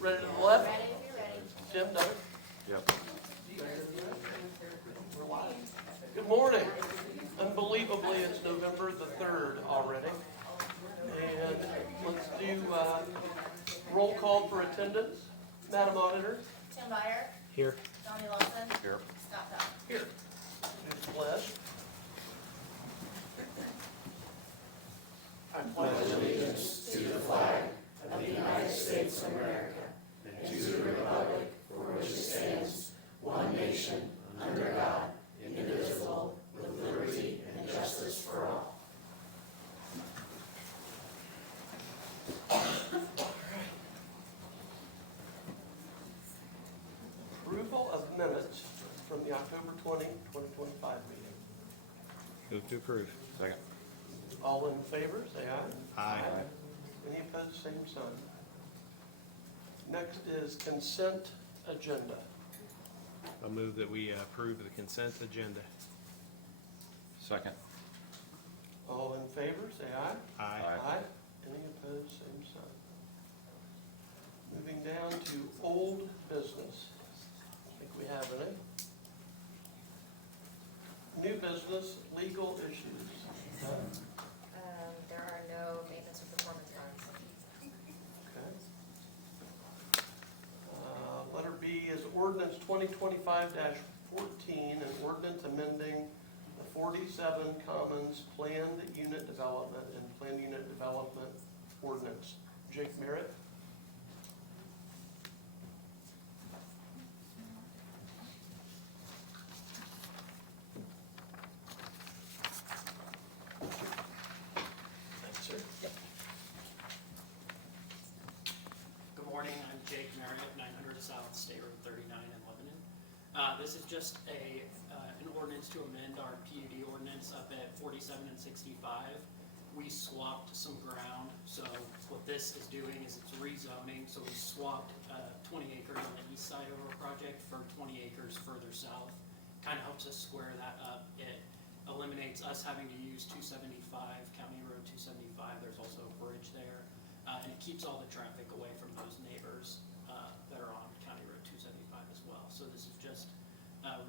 Ready to the left? Ready, if you're ready. Jim, done it? Yep. Good morning. Unbelievably, it's November the 3rd already. And let's do roll call for attendance. Madam Auditor? Tim Meyer, Here. Donnie Lawson, Here. Scott Pell. Here. Do the pledge. I pledge allegiance to the flag of the United States of America and to the republic for which it stands, one nation, under God, indivisible, with liberty and justice for all. Approval of minutes from the October 20, 2025 meeting. Move to approve. Second. All in favor, say aye. Aye. Any opposed, same sign. Next is consent agenda. I'll move that we approve the consent agenda. Second. All in favor, say aye. Aye. Any opposed, same sign. Moving down to old business. I think we have any. New business, legal issues. There are no maintenance or performance bonds. Okay. Letter B is ordinance 2025-14, an ordinance amending the 47 Commons Planned Unit Development and Planned Unit Development Ordinance. Jake Merritt. Thanks, sir. Good morning, I'm Jake Marriott, 900 South State Road 39 in Lebanon. This is just an ordinance to amend our PUD ordinance up at 47 and 65. We swapped some ground, so what this is doing is it's rezoning. So we swapped 20 acres on the east side of our project for 20 acres further south. Kind of helps us square that up. It eliminates us having to use 275, County Road 275. There's also a bridge there. And it keeps all the traffic away from those neighbors that are on County Road 275 as well. So this is just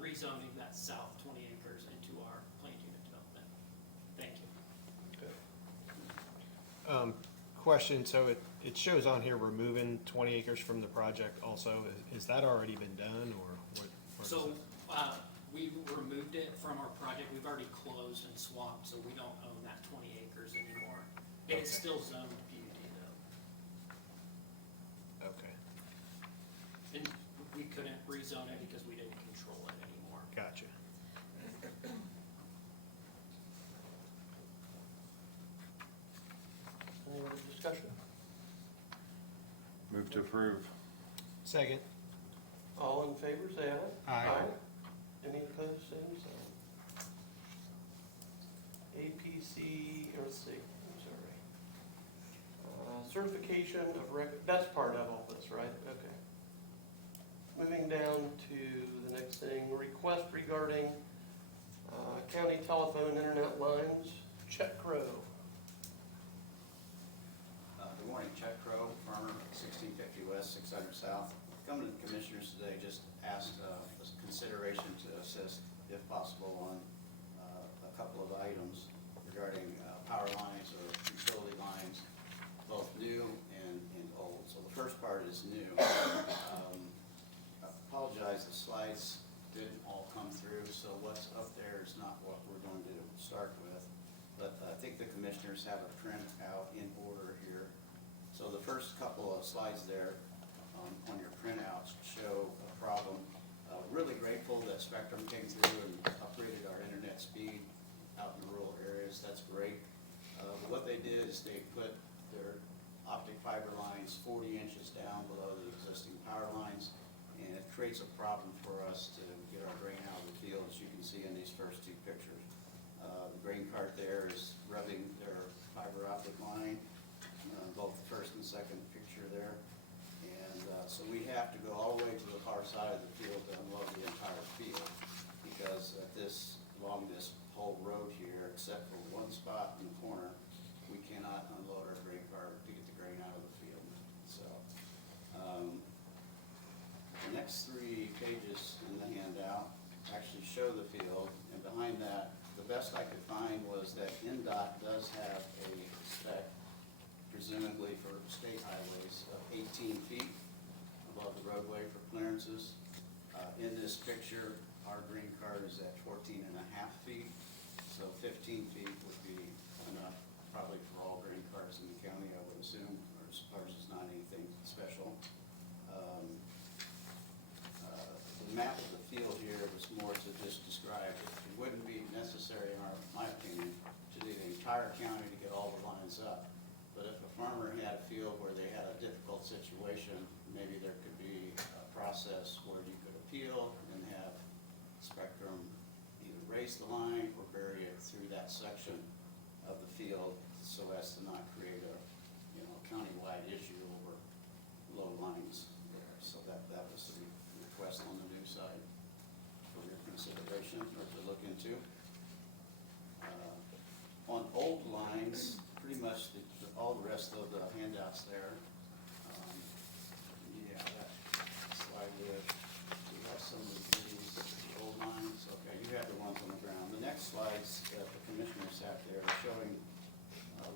rezoning that south 20 acres into our planned unit development. Thank you. Question, so it shows on here removing 20 acres from the project also. Is that already been done or what? So we removed it from our project. We've already closed and swapped, so we don't own that 20 acres anymore. It's Okay. still zoned PUD though. Okay, And we couldn't rezone it because we didn't control it anymore. gotcha. Any other discussion? Move to approve. Second. All in favor, say aye. Aye. Any opposed, same sign. APC, or let's see, I'm sorry. Certification of that's part of all this, right? Okay. Moving down to the next thing, request regarding county telephone internet lines, Chet Crow. Good morning, Chuck Crow, farmer, 1650 West, 600 South. Coming to the commissioners today, just asked for consideration to assist, if possible, on a couple of items regarding power lines or utility lines, both new and old. So the first part is new. I apologize, the slides didn't all come through, so what's up there is not what we're going to start with. But I think the commissioners have a print out in order here. So the first couple of slides there on your printouts show a problem. Really grateful that Spectrum came through and upgraded our internet speed out in rural areas. That's great. But what they did is they put their optic fiber lines 40 inches down below the existing power lines, and it creates a problem for us to get our grain out of the field, as you can see in these first two pictures. The grain cart there is rubbing their fiber optic line, both the first and second picture there. And so we have to go all the way to the far side of the field to unload the entire field, because along this whole road here, except for one spot in the corner, we cannot unload our grain cart to get the grain out of the field. So next 3 pages in the handout actually show the field, and behind that, the best I could find was that NDOT does have a spec, presumably for state highways, of 18 feet above the roadway for clearances. In this picture, our green card is at 14 and a half feet, so 15 feet would be enough, probably for all green cars in the county, I would assume, or ours is not anything special. The map of the field here was more to just describe, it wouldn't be necessary, in my opinion, to do the entire county to get all the lines up. But if a farmer had a field where they had a difficult situation, maybe there could be a process where you could appeal and have Spectrum either raise the line or bury it through that section of the field so as to not create a, countywide issue over low lines there. So that was the request on the new side for your consideration or to look into. On old lines, pretty much all the rest of the handouts there. That slide with, we have some of these old lines. Okay, you have the ones on the ground. The next slides that the commissioners have there are showing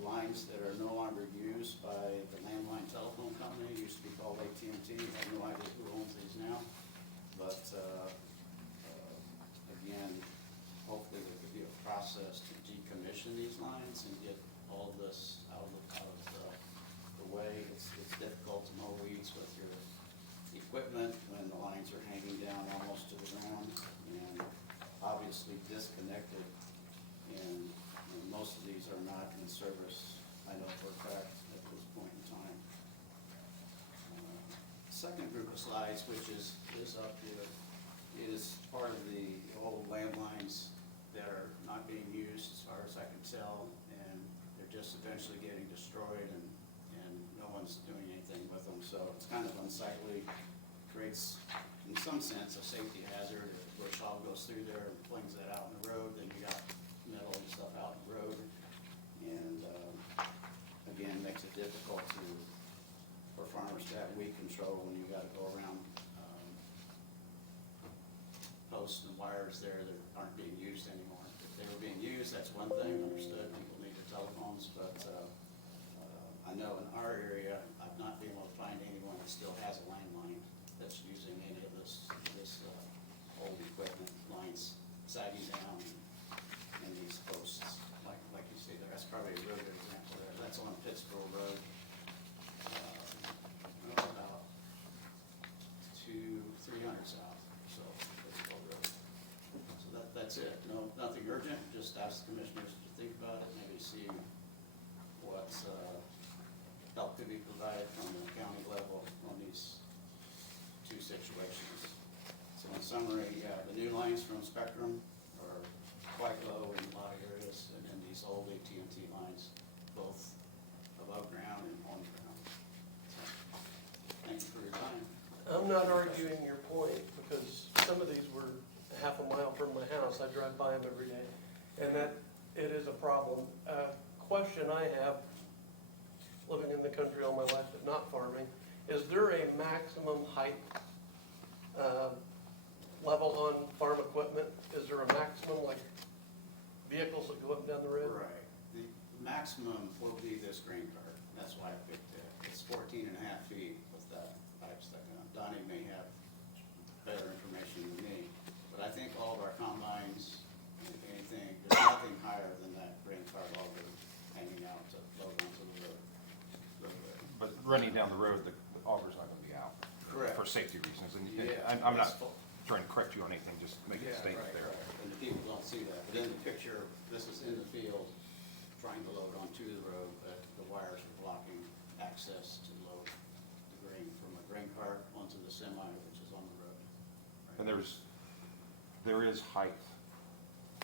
lines that are no longer used by the landline telephone company. It used to be called AT&T. I have no idea who owns these now. But again, hopefully there could be a process to decommission these lines and get all of this out of the way. It's difficult to mow weeds with your equipment when the lines are hanging down almost to the ground and obviously disconnected. And most of these are not in service, I know for a fact, at this point in time. Second group of slides, which is up here, is part of the old landlines that are not being used as far as I can tell, and they're just eventually getting destroyed and no one's doing anything with them. So it's kind of unsightly, creates, in some sense, a safety hazard. If bush hog goes through there and flings that out in the road, then you got metal and stuff out in the road. And again, makes it difficult for farmers to have weed control when you gotta go around posts and wires there that aren't being used anymore. If they were being used, that's one thing, understood, people need their telephones, but I know in our area, I've not been able to find anyone that still has a landline that's using any of this old equipment, lines sagging down and these posts, like you see there. That's probably a real good example there. That's on Pittsburgh Road, about 300 south, so Pittsburgh Road. So that's it. Nothing urgent. Just ask the commissioners to think about it, maybe see what help could be provided from the county level on these two situations. So in summary, the new lines from Spectrum are quite low in a lot of areas, and then these old AT&T lines, both above ground and on ground. So, thank you for your time. I'm not arguing your point, because some of these were half a mile from my house. I drive by them every day, and that, it is a problem. Question I have, living in the country all my life but not farming, is there a maximum height level on farm equipment? Is there a maximum, like vehicles that go up and down the road? Right. The maximum will be this grain cart. That's why I picked it. It's 14 and a half feet with that pipe stuck in it. Donnie may have better information than me, but I think all of our combines, if anything, there's nothing higher than that grain cart auger hanging out to load onto the roadway. But running down the road, the auger's not gonna be out. Correct. For safety reasons, and Yeah, I'm not it's full. trying to correct you on anything, just make a Yeah, statement right, there. right. And the people don't see that, but in the picture, this is in the field, trying to load onto the road, but the wires are blocking access to load the grain from a grain cart onto the semi, which is on the road. And there is height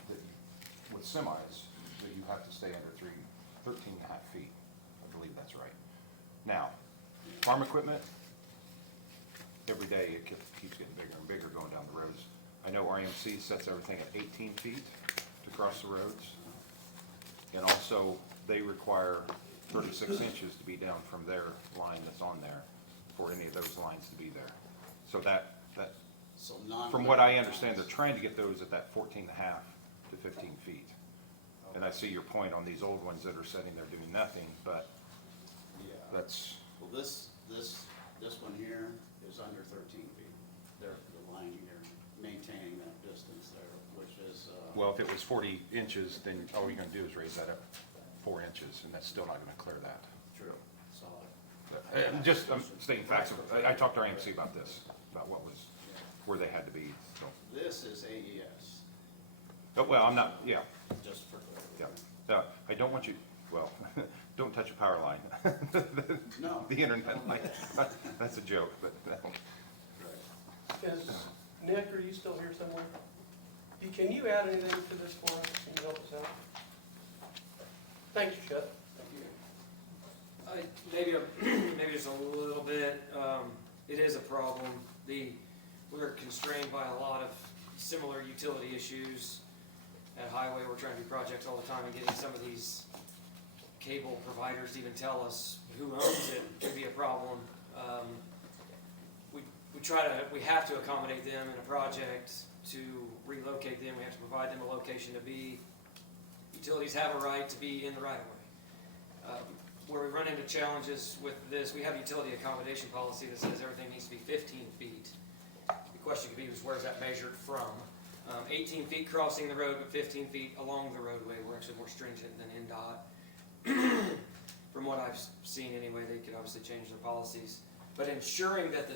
that, with semis, that you have to stay under 13 and a half feet. I believe that's right. Now, farm equipment, every day it keeps getting bigger and bigger going down the roads. I know RMC sets everything at 18 feet to cross the roads. And also, they require 36 inches to be down from their line that's on there for any of those lines to be there. So that That, So non. from what I understand, they're trying to get those at that 14 and a half to 15 feet. And I see your point on these old ones that are sitting there doing nothing, but Yeah. that's, Well, this one here is under 13 feet. They're the line here, maintaining that distance there, which is, well, if it was 40 inches, then all you're gonna do is raise that up 4 inches, and that's still not gonna clear that. true, solid. I'm stating facts. I talked to RMC about this, about what was, where they had to be, so. This is AES, Oh, well, I'm not, yeah, just for yeah. clarity. I don't want you, well, don't touch a power line. No. The internet line, that's a joke, but no. Right. Is, Nick, are you still here somewhere? Can you add anything to this for us? Can you help us out? Thank you, Chet. Maybe just a little bit, it is a problem. We're constrained by a lot of similar utility issues. At Highway, we're trying to do projects all the time, and getting some of these cable providers to even tell us who owns it can be a problem. We have to accommodate them in a project to relocate them. We have to provide them a location to be. Utilities have a right to be in the right of way. Where we run into challenges with this, we have utility accommodation policy that says everything needs to be 15 feet. The question could be is where's that measured from? 18 feet crossing the road, but 15 feet along the roadway. We're actually more stringent than NDOT. From what I've seen anyway, they could obviously change their policies. But ensuring that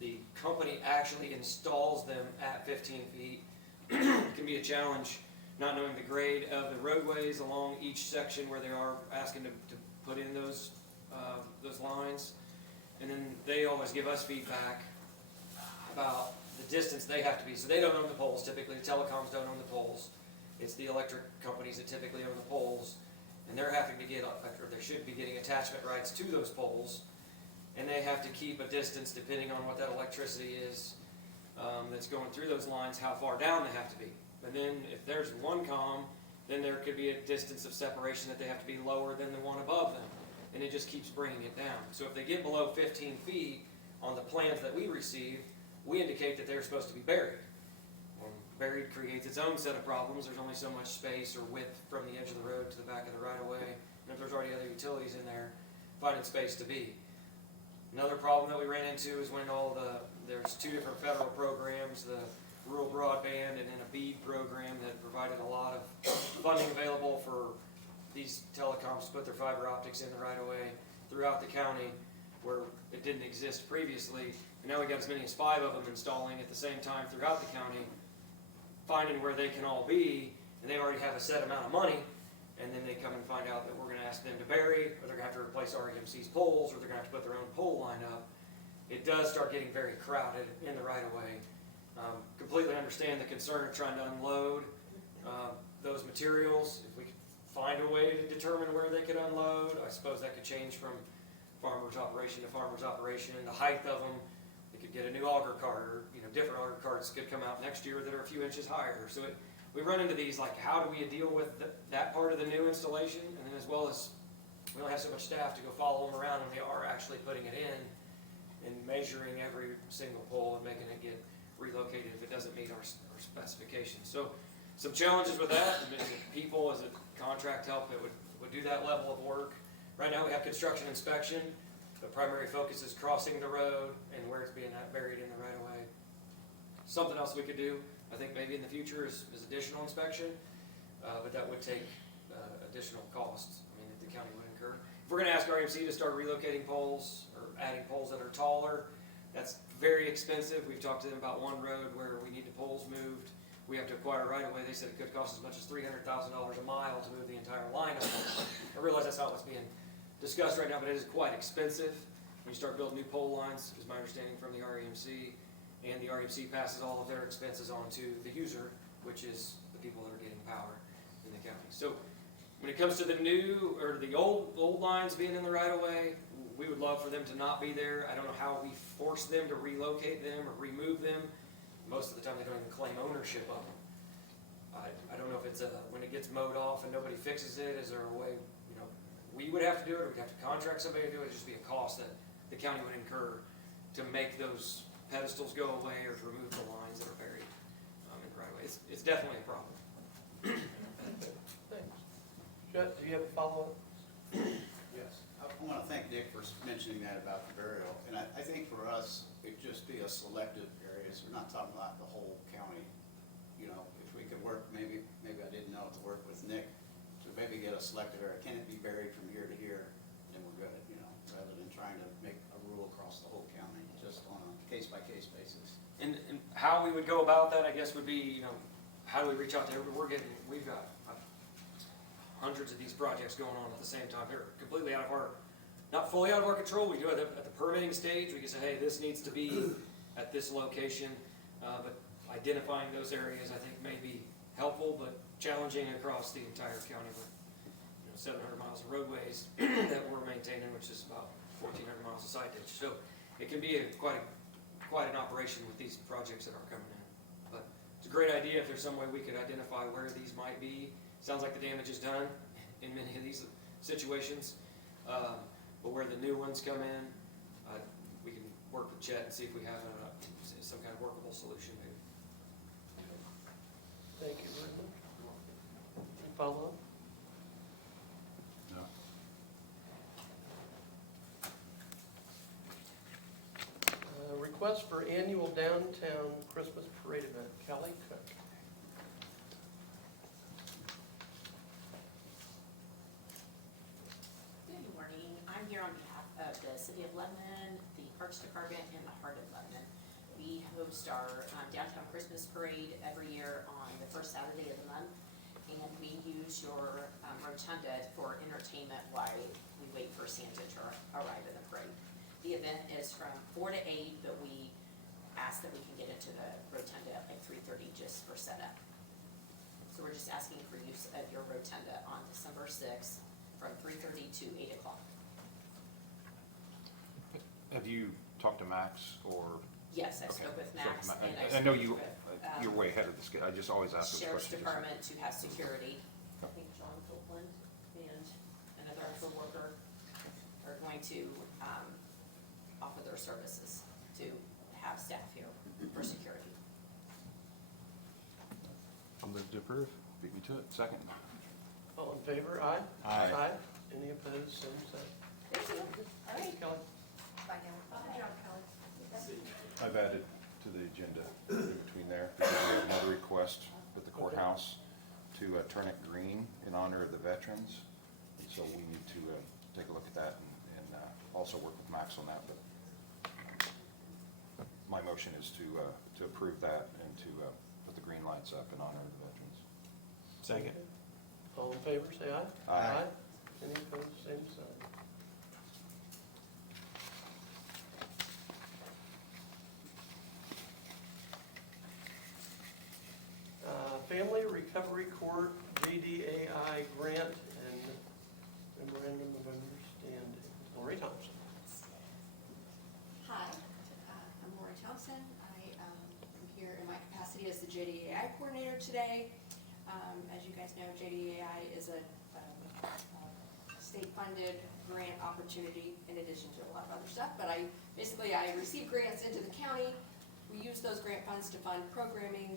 the company actually installs them at 15 feet can be a challenge, not knowing the grade of the roadways along each section where they are asking to put in those lines. And then they always give us feedback about the distance they have to be. So they don't own the poles typically, the telecoms don't own the poles. It's the electric companies that typically own the poles. And they're having to get, or they should be getting attachment rights to those poles. And they have to keep a distance depending on what that electricity is that's going through those lines, how far down they have to be. And then if there's one comm, then there could be a distance of separation that they have to be lower than the one above them. And it just keeps bringing it down. So if they get below 15 feet on the plans that we receive, we indicate that they're supposed to be buried. Buried creates its own set of problems. There's only so much space or width from the edge of the road to the back of the right of way. And if there's already other utilities in there, finding space to be. Another problem that we ran into is when there's two different federal programs, the rural broadband and then a BEAD program that provided a lot of funding available for these telecoms to put their fiber optics in the right of way throughout the county where it didn't exist previously. And now we got as many as 5 of them installing at the same time throughout the county, finding where they can all be, and they already have a set amount of money, and then they come and find out that we're going to ask them to bury, or they're going to have to replace REMC's poles, or they're going to have to put their own pole line up. It does start getting very crowded in the right of way. Completely understand the concern of trying to unload those materials. If we could find a way to determine where they could unload, I suppose that could change from farmer's operation to farmer's operation, and the height of them. They could get a new auger cart, or different auger carts could come out next year that are a few inches higher. So we run into these, like, how do we deal with that part of the new installation, and then as well as we don't have so much staff to go follow them around when they are actually putting it in and measuring every single pole and making it get relocated if it doesn't meet our specifications. So some challenges with that. I mean, people as a contract help that would do that level of work. Right now we have construction inspection. The primary focus is crossing the road and where it's being buried in the right of way. Something else we could do, I think maybe in the future, is additional inspection, but that would take additional costs, that the county would incur. If we're going to ask RMC to start relocating poles or adding poles that are taller, that's very expensive. We've talked to them about one road where we need the poles moved. We have to acquire right of way. They said it could cost as much as $300,000 a mile to move the entire line of poles. I realize that's not what's being discussed right now, but it is quite expensive. When you start building new pole lines, is my understanding from the REMC, and the REMC passes all of their expenses on to the user, which is the people that are getting power in the county. So when it comes to the new, or the old lines being in the right of way, we would love for them to not be there. I don't know how we force them to relocate them or remove them. Most of the time they don't even claim ownership of them. I don't know if it's when it gets mowed off and nobody fixes it, is there a way, we would have to do it, or we'd have to contract somebody to do it. It'd just be a cost that the county would incur to make those pedestals go away or to remove the lines that are buried in the right of way. It's definitely a problem. Thanks. Chet, do you have a follow-up? Yes. I want to thank Nick for mentioning that about the burial, and I think for us, it'd just be a selective areas, we're not talking about the whole county. You know, if we could work, maybe I didn't know, to work with Nick, to maybe get a selective area, can it be buried from here to here, then we're good, you know, rather than trying to make a rule across the whole county, just on a case-by-case basis. And how we would go about that, I guess, would be, how do we reach out to everybody? We've got hundreds of these projects going on at the same time. They're completely out of our, not fully out of our control. We do it at the permitting stage. We can say, hey, this needs to be at this location. But identifying those areas, I think, may be helpful, but challenging across the entire county with 700 miles of roadways that we're maintaining, which is about 1,400 miles of side ditch. So it can be quite an operation with these projects that are coming in. But it's a great idea if there's some way we could identify where these might be. Sounds like the damage is done in many of these situations. But where the new ones come in, we can work with Chet and see if we have some kind of workable solution maybe. Thank you, Brendan. Any follow-up? No. Request for annual downtown Christmas parade event, Kelly Cook. Good morning. I'm here on behalf of the City of Lebanon, the Parks Department, and the Heart of Lebanon. We host our downtown Christmas parade every year on the first Saturday of the month, and we use your rotunda for entertainment while we wait for Santa to arrive in the parade. The event is from 4 to 8, but we ask that we can get into the rotunda at like 3:30 just for setup. So we're just asking for use of your rotunda on December 6th from 3:30 to 8 o'clock. Have you talked to Max or? Yes, I Okay. spoke with So, Max, and I know spoke you, with, you're way ahead of this. I just always ask this Sheriff's question. Department to have security. I think John Copeland and another worker are going to offer their services to have staff here for security. I'll move to approve. Beat me to it. Second. All in favor? Aye? Aye. Any opposed? Same sign. Thank you. All right. Thanks, Kelly. Bye, Kelly. Good job, Kelly. I've added to the agenda in between there, because we have another request at the courthouse to turn it green in honor of the veterans. And so we need to take a look at that and also work with Max on that. But my motion is to approve that and to put the green lights up in honor of the veterans. Second. All in favor, say aye. Aye. Any opposed? Same sign. Family Recovery Court JDAI grant and memorandum of understanding. Lori Thompson. Hi, I'm Lori Thompson. I am here in my capacity as the JDAI coordinator today. As you guys know, JDAI is a state-funded grant opportunity in addition to a lot of other stuff, but I receive grants into the county. We use those grant funds to fund programming.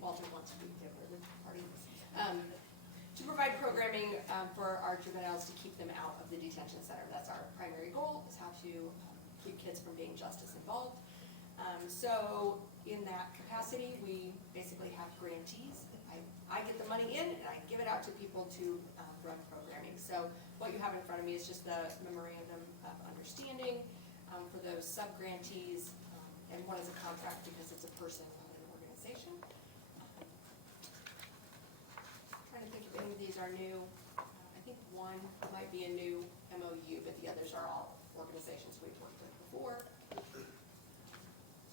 Walter wants to be there for the party. To provide programming for our juveniles to keep them out of the detention center. That's our primary goal, is how to keep kids from being justice involved. So in that capacity, we basically have grantees. I get the money in and I give it out to people to run programming. So what you have in front of me is just the memorandum of understanding for those sub-grantees, and one is a contract because it's a person, not an organization. Trying to think if any of these are new. I think one might be a new MOU, but the others are all organizations we've worked with before.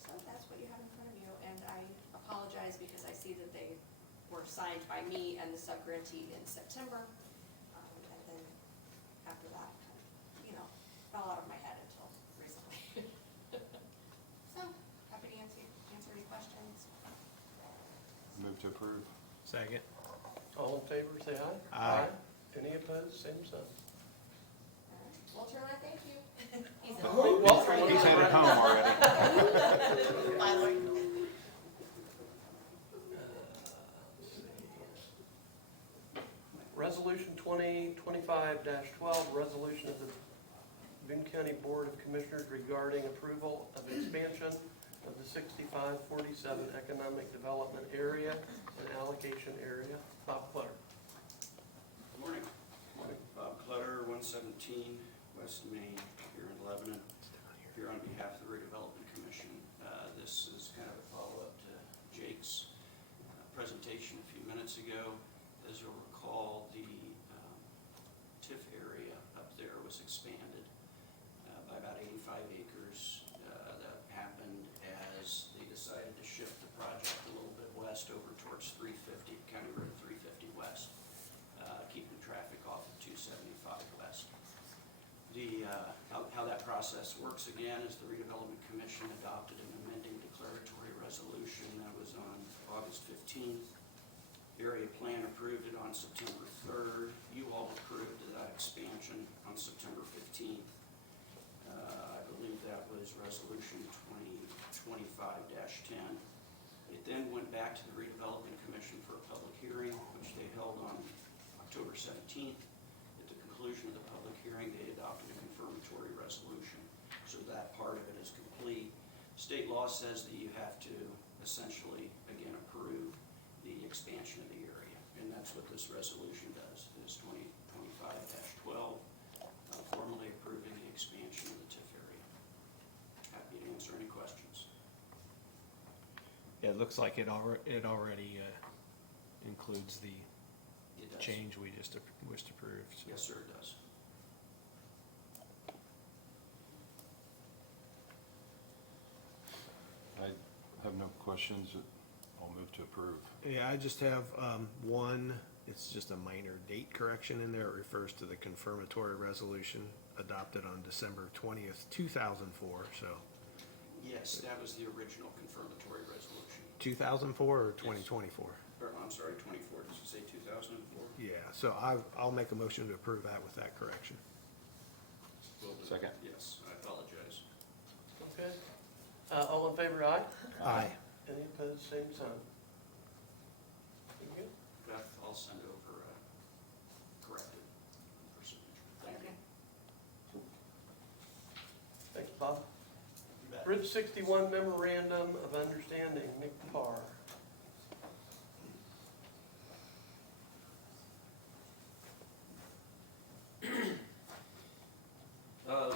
So that's what you have in front of you, and I apologize because I see that they were signed by me and the sub-grantee in September. And then after that, fell out of my head until recently. So, happy to answer any questions. Move to approve. Second. All in favor, say aye. Aye. Any opposed? Same sign. All right. Walter and I thank you. He's Walter, He's headed home already. 2025-12, resolution of the Boone County Board of Commissioners regarding approval of expansion of the 6547 Economic Development Area and Allocation Area. Bob Clutter. Good morning. Bob Clutter, 117 West Main, here in Lebanon, here on behalf of the Redevelopment Commission. This is kind of a follow-up to Jake's presentation a few minutes ago. As you'll recall, the TIF area up there was expanded by about 85 acres. That happened as they decided to shift the project a little bit west over towards 350, County Road 350 West, keeping traffic off of 275 West. How that process works again is the Redevelopment Commission adopted an amending declaratory resolution that was on August 15th. Area plan approved it on September 3rd. You all approved that expansion on September 15th. I believe that was resolution 2025-10. It then went back to the Redevelopment Commission for a public hearing, which they held on October 17th. At the conclusion of the public hearing, they adopted a confirmatory resolution. So that part of it is complete. State law says that you have to essentially, again, approve the expansion of the area. And that's what this resolution does, is 2025-12, formally approving the expansion of the TIF area. Happy to answer any questions. Yeah, it looks like it already includes the It does. change we just approved. So. Yes, sir, it does. I have no questions. I'll move to approve. Yeah, I just have one. It's just a minor date correction in there. It refers to the confirmatory resolution adopted on December 20th, 2004. So Yes, that was the original confirmatory resolution. 2004 or 2024? Or, I'm sorry, 24. Did you say 2004? Yeah. So I'll make a motion to approve that with that correction. Second. Yes, I apologize. Okay. All in favor, aye? Aye. Any opposed, same sign. You good? Beth, I'll send over corrected for signature. Thank you. Thanks, Bob. You bet. Bridge 61 Memorandum of Understanding, Nick Parr.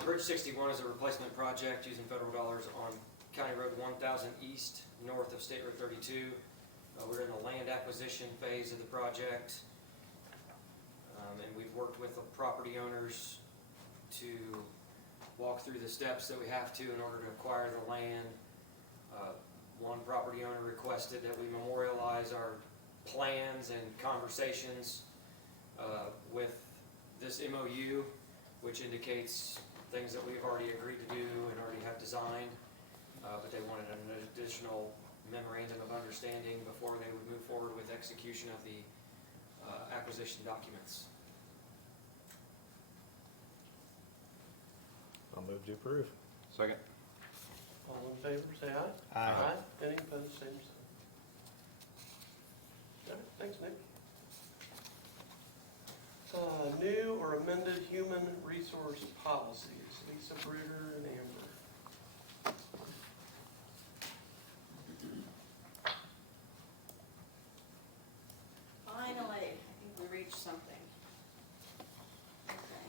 Bridge 61 is a replacement project using federal dollars on County Road 1000 East, north of State Road 32. We're in the land acquisition phase of the project, and we've worked with the property owners to walk through the steps that we have to in order to acquire the land. One property owner requested that we memorialize our plans and conversations with this MOU, which indicates things that we've already agreed to do and already have designed, but they wanted an additional memorandum of understanding before they would move forward with execution of the acquisition documents. I'll move to approve. Second. All in favor, say aye. Aye. Any opposed, same sign. All right, thanks, Nick. New or amended human resource policies, Lisa Bruder and Amber. Finally, I think we reached something. Okay.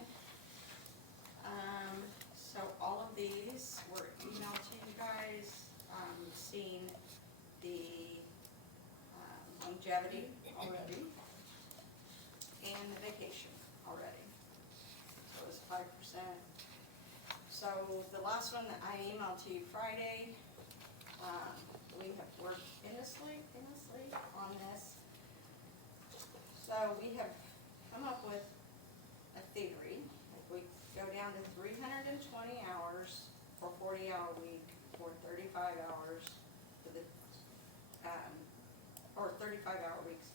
So all of these were emailed to you guys. You've seen the longevity already and the vacation already. So it's 5%. So the last one that I emailed to you Friday, we have worked endlessly on this. So we have come up with a theory. If we go down to 320 hours for 40-hour week, or 35 hours for the, or 35-hour weeks,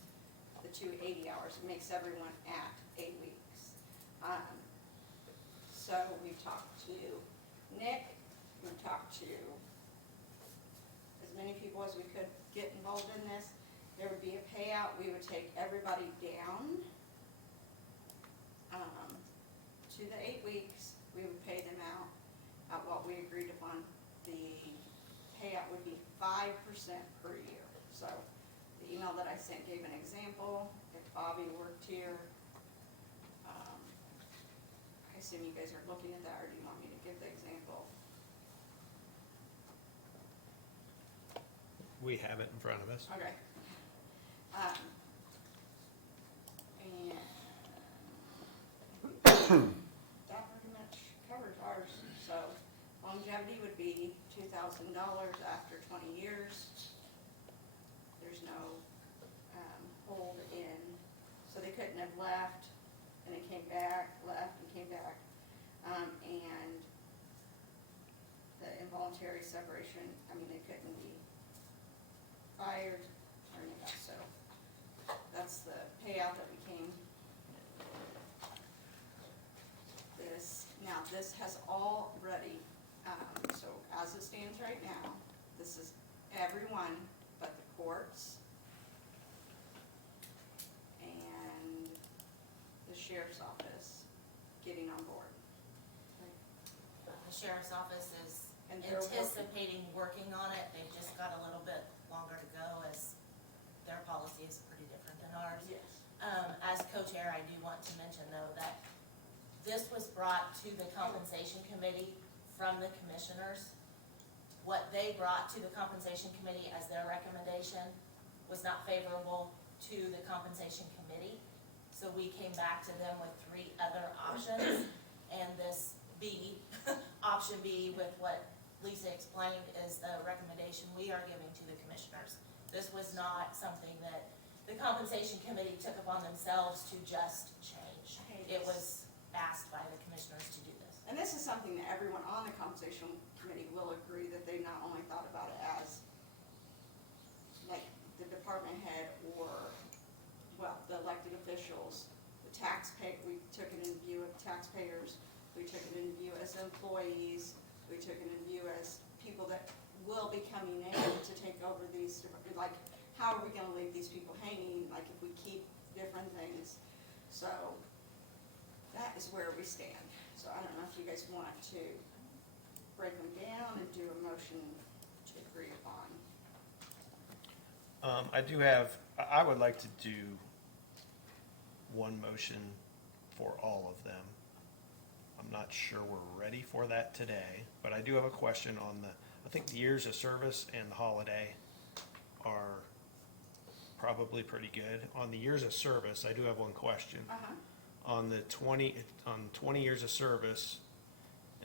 the 2 80 hours, it makes everyone at 8 weeks. So we talked to Nick, we talked to as many people as we could get involved in this. There would be a payout, we would take everybody down do the 8 weeks, we would pay them out at what we agreed upon. The payout would be 5% per year. So the email that I sent gave an example. If Bobby worked here, I assume you guys are looking at that, or do you want me to give the example? We have it in front of us. Okay. And that pretty much covers ours. So longevity would be $2,000 after 20 years. There's no hold in, so they couldn't have left and it came back, left and came back. And the involuntary separation, I mean, they couldn't be fired or any of that, so that's the payout that became this. Now, this has already, so as it stands right now, this is everyone but the courts and the sheriff's office getting on board. The sheriff's office is And they're working. anticipating working on it. They've just got a little bit longer to go as their policy is pretty different than ours. Yes. As co-chair, I do want to mention though that this was brought to the compensation committee from the commissioners. What they brought to the compensation committee as their recommendation was not favorable to the compensation committee. So we came back to them with 3 other options, and this B, option B with what Lisa explained is the recommendation we are giving to the commissioners. This was not something that the compensation committee took upon themselves to just change. It was asked by the commissioners to do this. And this is something that everyone on the compensation committee will agree that they not only thought about it as like the department head or, well, the elected officials, the taxpayer, we took it in view of taxpayers, we took it in view as employees, we took it in view as people that will be coming in to take over these, like, how are we gonna leave these people hanging, like if we keep different things. So that is where we stand. So I don't know if you guys want to break them down and do a motion to agree upon. I would like to do one motion for all of them. I'm not sure we're ready for that today, but I do have a question on I think the years of service and the holiday are probably pretty good. On the years of service, I do have one question. On 20 years of service,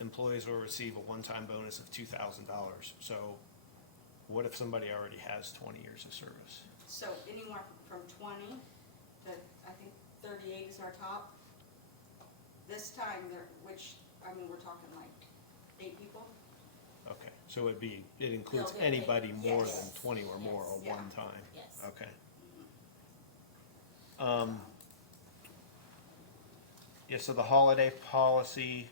employees will receive a one-time bonus of $2,000. So what if somebody already has 20 years of service? So anywhere from 20 to, I think 38 is our top. This time, we're talking like 8 people. Okay, so it includes They'll get anybody paid. more Yes. than 20 or more at Yes. one time? Yes. Okay. Yeah, so the holiday policy,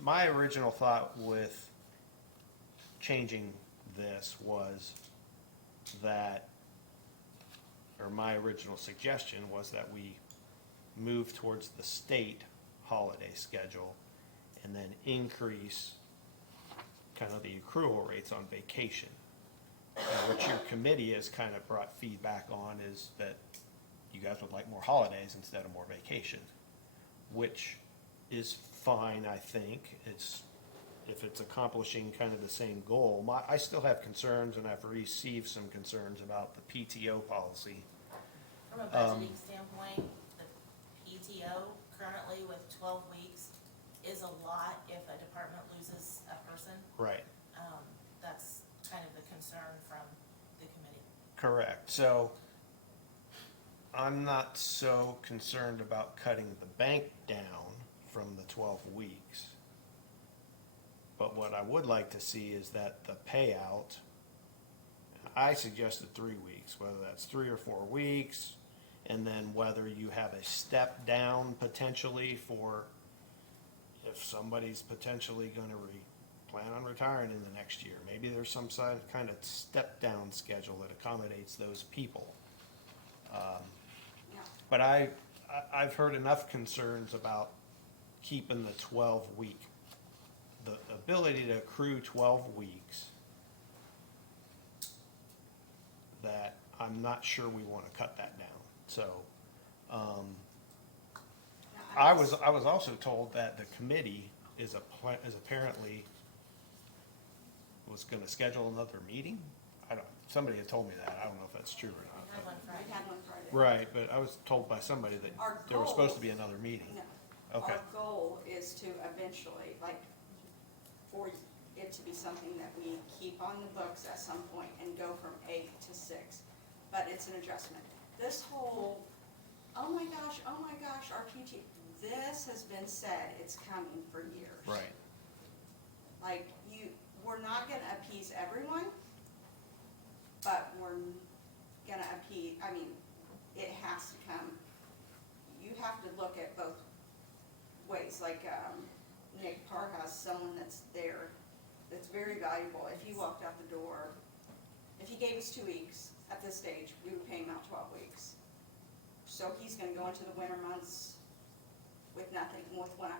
my original thought with changing this was that, or my original suggestion was that we move towards the state holiday schedule and then increase kind of the accrual rates on vacation. What your committee has kind of brought feedback on is that you guys would like more holidays instead of more vacation, which is fine, I think. If it's accomplishing kind of the same goal. I still have concerns, and I've received some concerns about the PTO policy. From a budgeting standpoint, the PTO currently with 12 weeks is a lot if a department loses a person. Right. That's kind of the concern from the committee. Correct. So I'm not so concerned about cutting the bank down from the 12 weeks. But what I would like to see is that the payout, I suggested 3 weeks, whether that's 3 or 4 weeks, and then whether you have a step down potentially for if somebody's potentially going to plan on retiring in the next year. Maybe there's some kind of step down schedule that accommodates those people. Yeah. But I've heard enough concerns about keeping the 12-week, the ability to accrue 12 weeks, that I'm not sure we want to cut that down. So, I was also told that the committee is apparently was gonna schedule another meeting. Somebody had told me that. I don't know if that's true or We not. had one We Friday. had one Friday. Right, but I was told by somebody that Our there was supposed to goal- be another meeting. No. Okay. Our goal is to eventually, like, for it to be something that we keep on the books at some point and go from 8 to 6. But it's an adjustment. This whole, oh my gosh, our PT, this has been said, it's coming for years. Right. Like, we're not gonna appease everyone, but we're gonna appease, I mean, it has to come. You have to look at both ways, like, Nick Parr has someone that's there, that's very valuable. If he walked out the door, if he gave us 2 weeks at this stage, we would pay him out 12 weeks. So he's gonna go into the winter months with nothing, with one,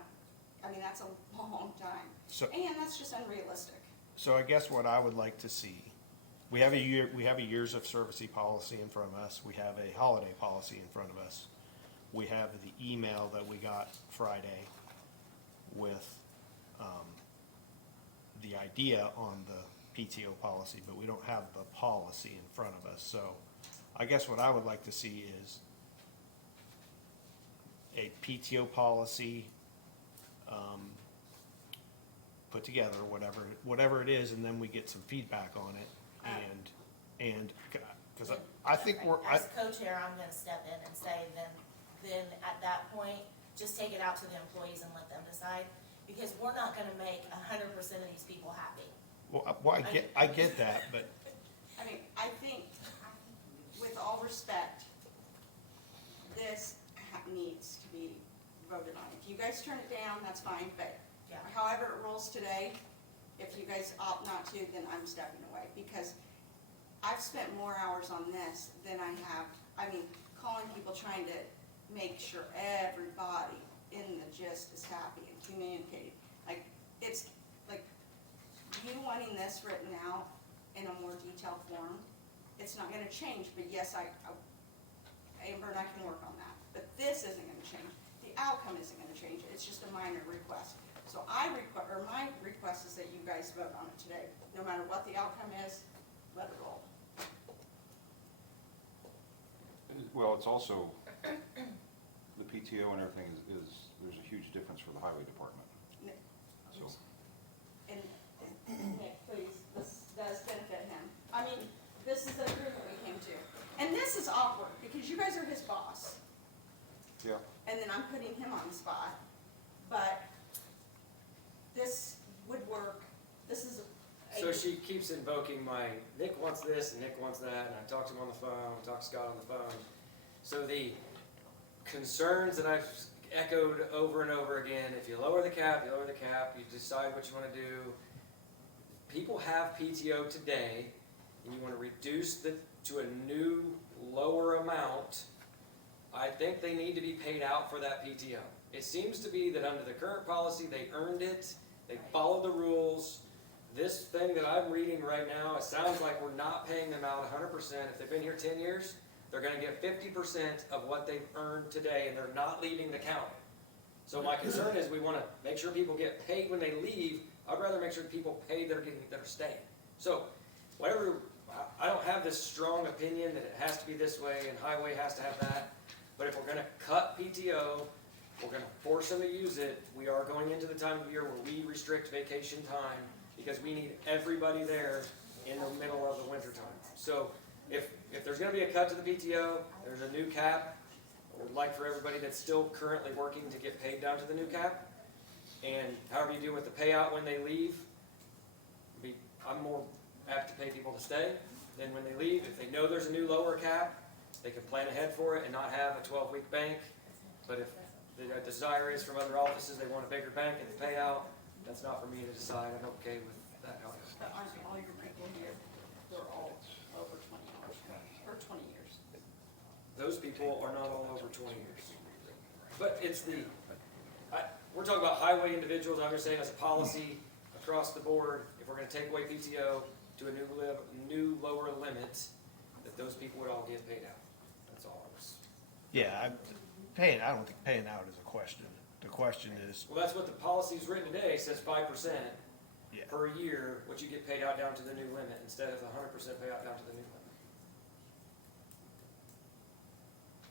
I mean, that's a long time. So, And that's just unrealistic. so I guess what I would like to see, we have a years of service policy in front of us. We have a holiday policy in front of us. We have the email that we got Friday with, the idea on the PTO policy, but we don't have the policy in front of us. So I guess what I would like to see is a PTO policy, put together, whatever it is, and then we get some feedback on it. And, because I think As co-chair, I'm gonna step in and say, then at that point, just take it out to the employees and let them decide, because we're not gonna make 100% of these people happy. well, I get that, but I mean, I think, with all respect, this needs to be voted on. If you guys turn it down, that's fine, but Yeah. however it rolls today, if you guys opt not to, then I'm stepping away, because I've spent more hours on this than I have, I mean, calling people, trying to make sure everybody in the gist is happy and communicating. Like, it's, like, you wanting this written out in a more detailed form, it's not gonna change, but yes, Amber and I can work on that. But this isn't gonna change, the outcome isn't gonna change, it's just a minor request. So my request is that you guys vote on it today, no matter what the outcome is, let it roll. Well, it's also, the PTO and everything is, there's a huge difference for the highway department. So, And, Nick, please, this does benefit him. I mean, this is the agreement we came to. And this is awkward, because you guys are his boss, yeah, and then I'm putting him on the spot. But this would work, this is So she keeps invoking Nick wants this and Nick wants that, and I talked to him on the phone, I talked to Scott on the phone. So the concerns that I've echoed over and over again, if you lower the cap, you decide what you wanna do. People have PTO today, and you wanna reduce to a new, lower amount, I think they need to be paid out for that PTO. It seems to be that under the current policy, they earned it, they followed the rules. This thing that I'm reading right now, it sounds like we're not paying them out 100%. If they've been here 10 years, they're gonna get 50% of what they've earned today, and they're not leaving the county. So my concern is we wanna make sure people get paid when they leave. I'd rather make sure people pay that are staying. So, whatever, I don't have this strong opinion that it has to be this way and highway has to have that. But if we're gonna cut PTO, we're gonna force them to use it, we are going into the time of year where we restrict vacation time, because we need everybody there in the middle of the winter time. So if there's gonna be a cut to the PTO, there's a new cap. I would like for everybody that's still currently working to get paid down to the new cap. And however you deal with the payout when they leave, I'm more apt to pay people to stay than when they leave. If they know there's a new lower cap, they can plan ahead for it and not have a 12-week bank. But if the desire is from other offices, they want a bigger bank and the payout, that's not for me to decide. I'm okay with that outcome. But aren't all your people here, they're all over 20 hours, or 20 years? Those people are not all over 20 years. But it's we're we're talking about highway individuals, I'm just saying as a policy across the board, if we're gonna take away PTO to a new lower limit, that those people would all get paid out. That's all I was. Yeah, I don't think paying out is a question. The question is, Well, that's what the policy's written today, says 5% yeah, per year, what you get paid out down to the new limit, instead of 100% payout down to the new limit.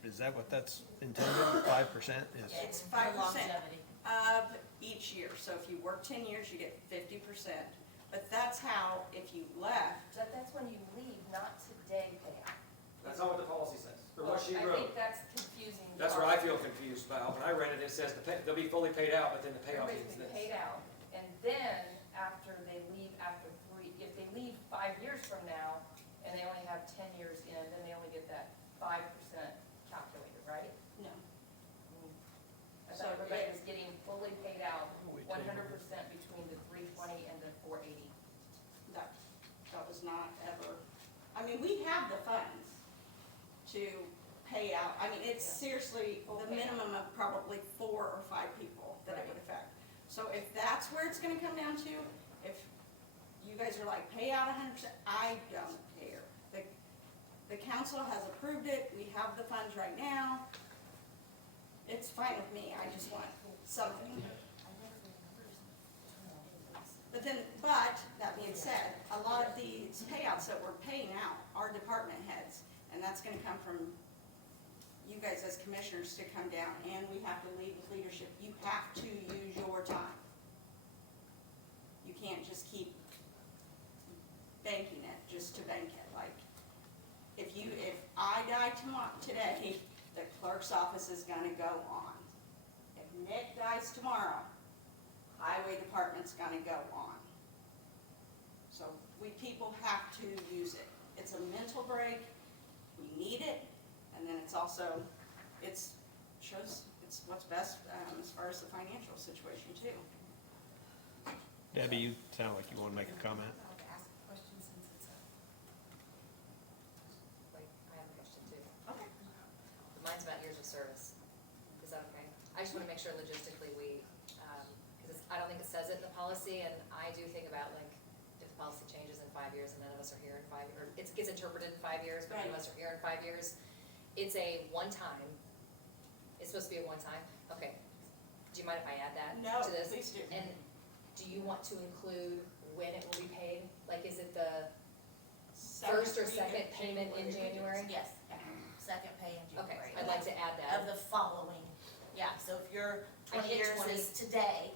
is that what that's intended, 5% is? It's For 5% longevity. of each year. So if you work 10 years, you get 50%. But that's how, if you left, But that's when you leave, not today payout. That's not what the policy says, or what she I wrote. think that's confusing. That's where I feel confused about. When I read it, it says they'll be fully paid out, but then the payout Everybody's means gonna this. be paid out, and then after they leave after 3, if they leave 5 years from now, and they only have 10 years in, then they only get that 5% calculated, right? no. I So thought everybody it- was getting fully paid out We take 100% between the 320 and the 480. That was not ever, I mean, we have the funds to pay out. I mean, it's seriously Full the payout. minimum of probably 4 or 5 people that it would affect. So if that's where it's gonna come down to, if you guys are like, pay out 100%, I don't care. The council has approved it, we have the funds right now. It's fine with me, I just want something. But that being said, a lot of these payouts that we're paying out are department heads, and that's gonna come from you guys as commissioners to come down, and we have to lead with leadership. You have to use your time. You can't just keep banking it, just to bank it, like, if I die today, the clerk's office is gonna go on. If Nick dies tomorrow, highway department's gonna go on. So people have to use it. It's a mental break, we need it, and then it's also, shows it's what's best, as far as the financial situation too. Debbie, you sound like you want to make a comment. I'll ask a question since it's a. Wait, I have a question too. Okay. Mine's about years of service. Is that okay? I just want to make sure logistically because I don't think it says it in the policy, and I do think about like, if the policy changes in 5 years and none of us are here in 5 years, or it gets interpreted in 5 years, but none of us are here in 5 years. It's a one-time, it's supposed to be a one-time, okay. Do you mind if I add that No, to this? please do. And do you want to include when it will be paid? Like, is it the first or second payment in January? Yes, second pay in Okay, January. I'd like to add Of that. the following, yeah, so if your I 20 hit years 20. is today,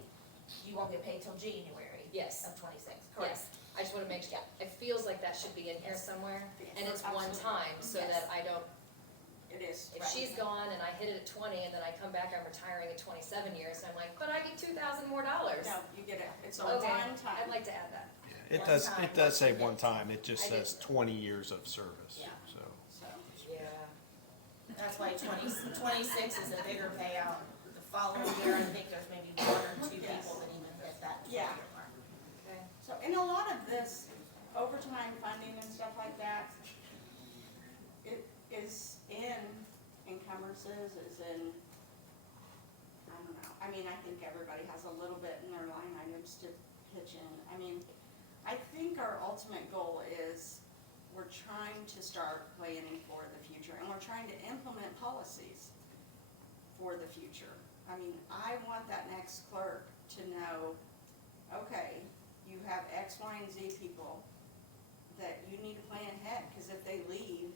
you won't get paid till January Yes, of 26, correct? yes. I just want to make sure, it feels like that should be in here somewhere, and it's one time, so Yes. that I don't, It is. if she's gone and I hit it at 20, and then I come back, I'm retiring at 27 years, and I'm like, but I get $2,000 more dollars. No, you get it. It's a Okay, one time. I'd like to add that. It One does, time, it does say once one time, it just I says didn't- 20 years of service, Yeah. so. So, Yeah. That's why 26 is a bigger payout. The following year, I think there's maybe 1 or 2 Yes. people that even hit that 20 Yeah. year mark. Okay. so, and a lot of this overtime funding and stuff like that, it is in encumbrances, is in, I don't know. I mean, I think everybody has a little bit in their line items to pitch in. I mean, I think our ultimate goal is we're trying to start planning for the future, and we're trying to implement policies for the future. I mean, I want that next clerk to know, okay, you have X, Y, and Z people that you need to plan ahead, because if they leave,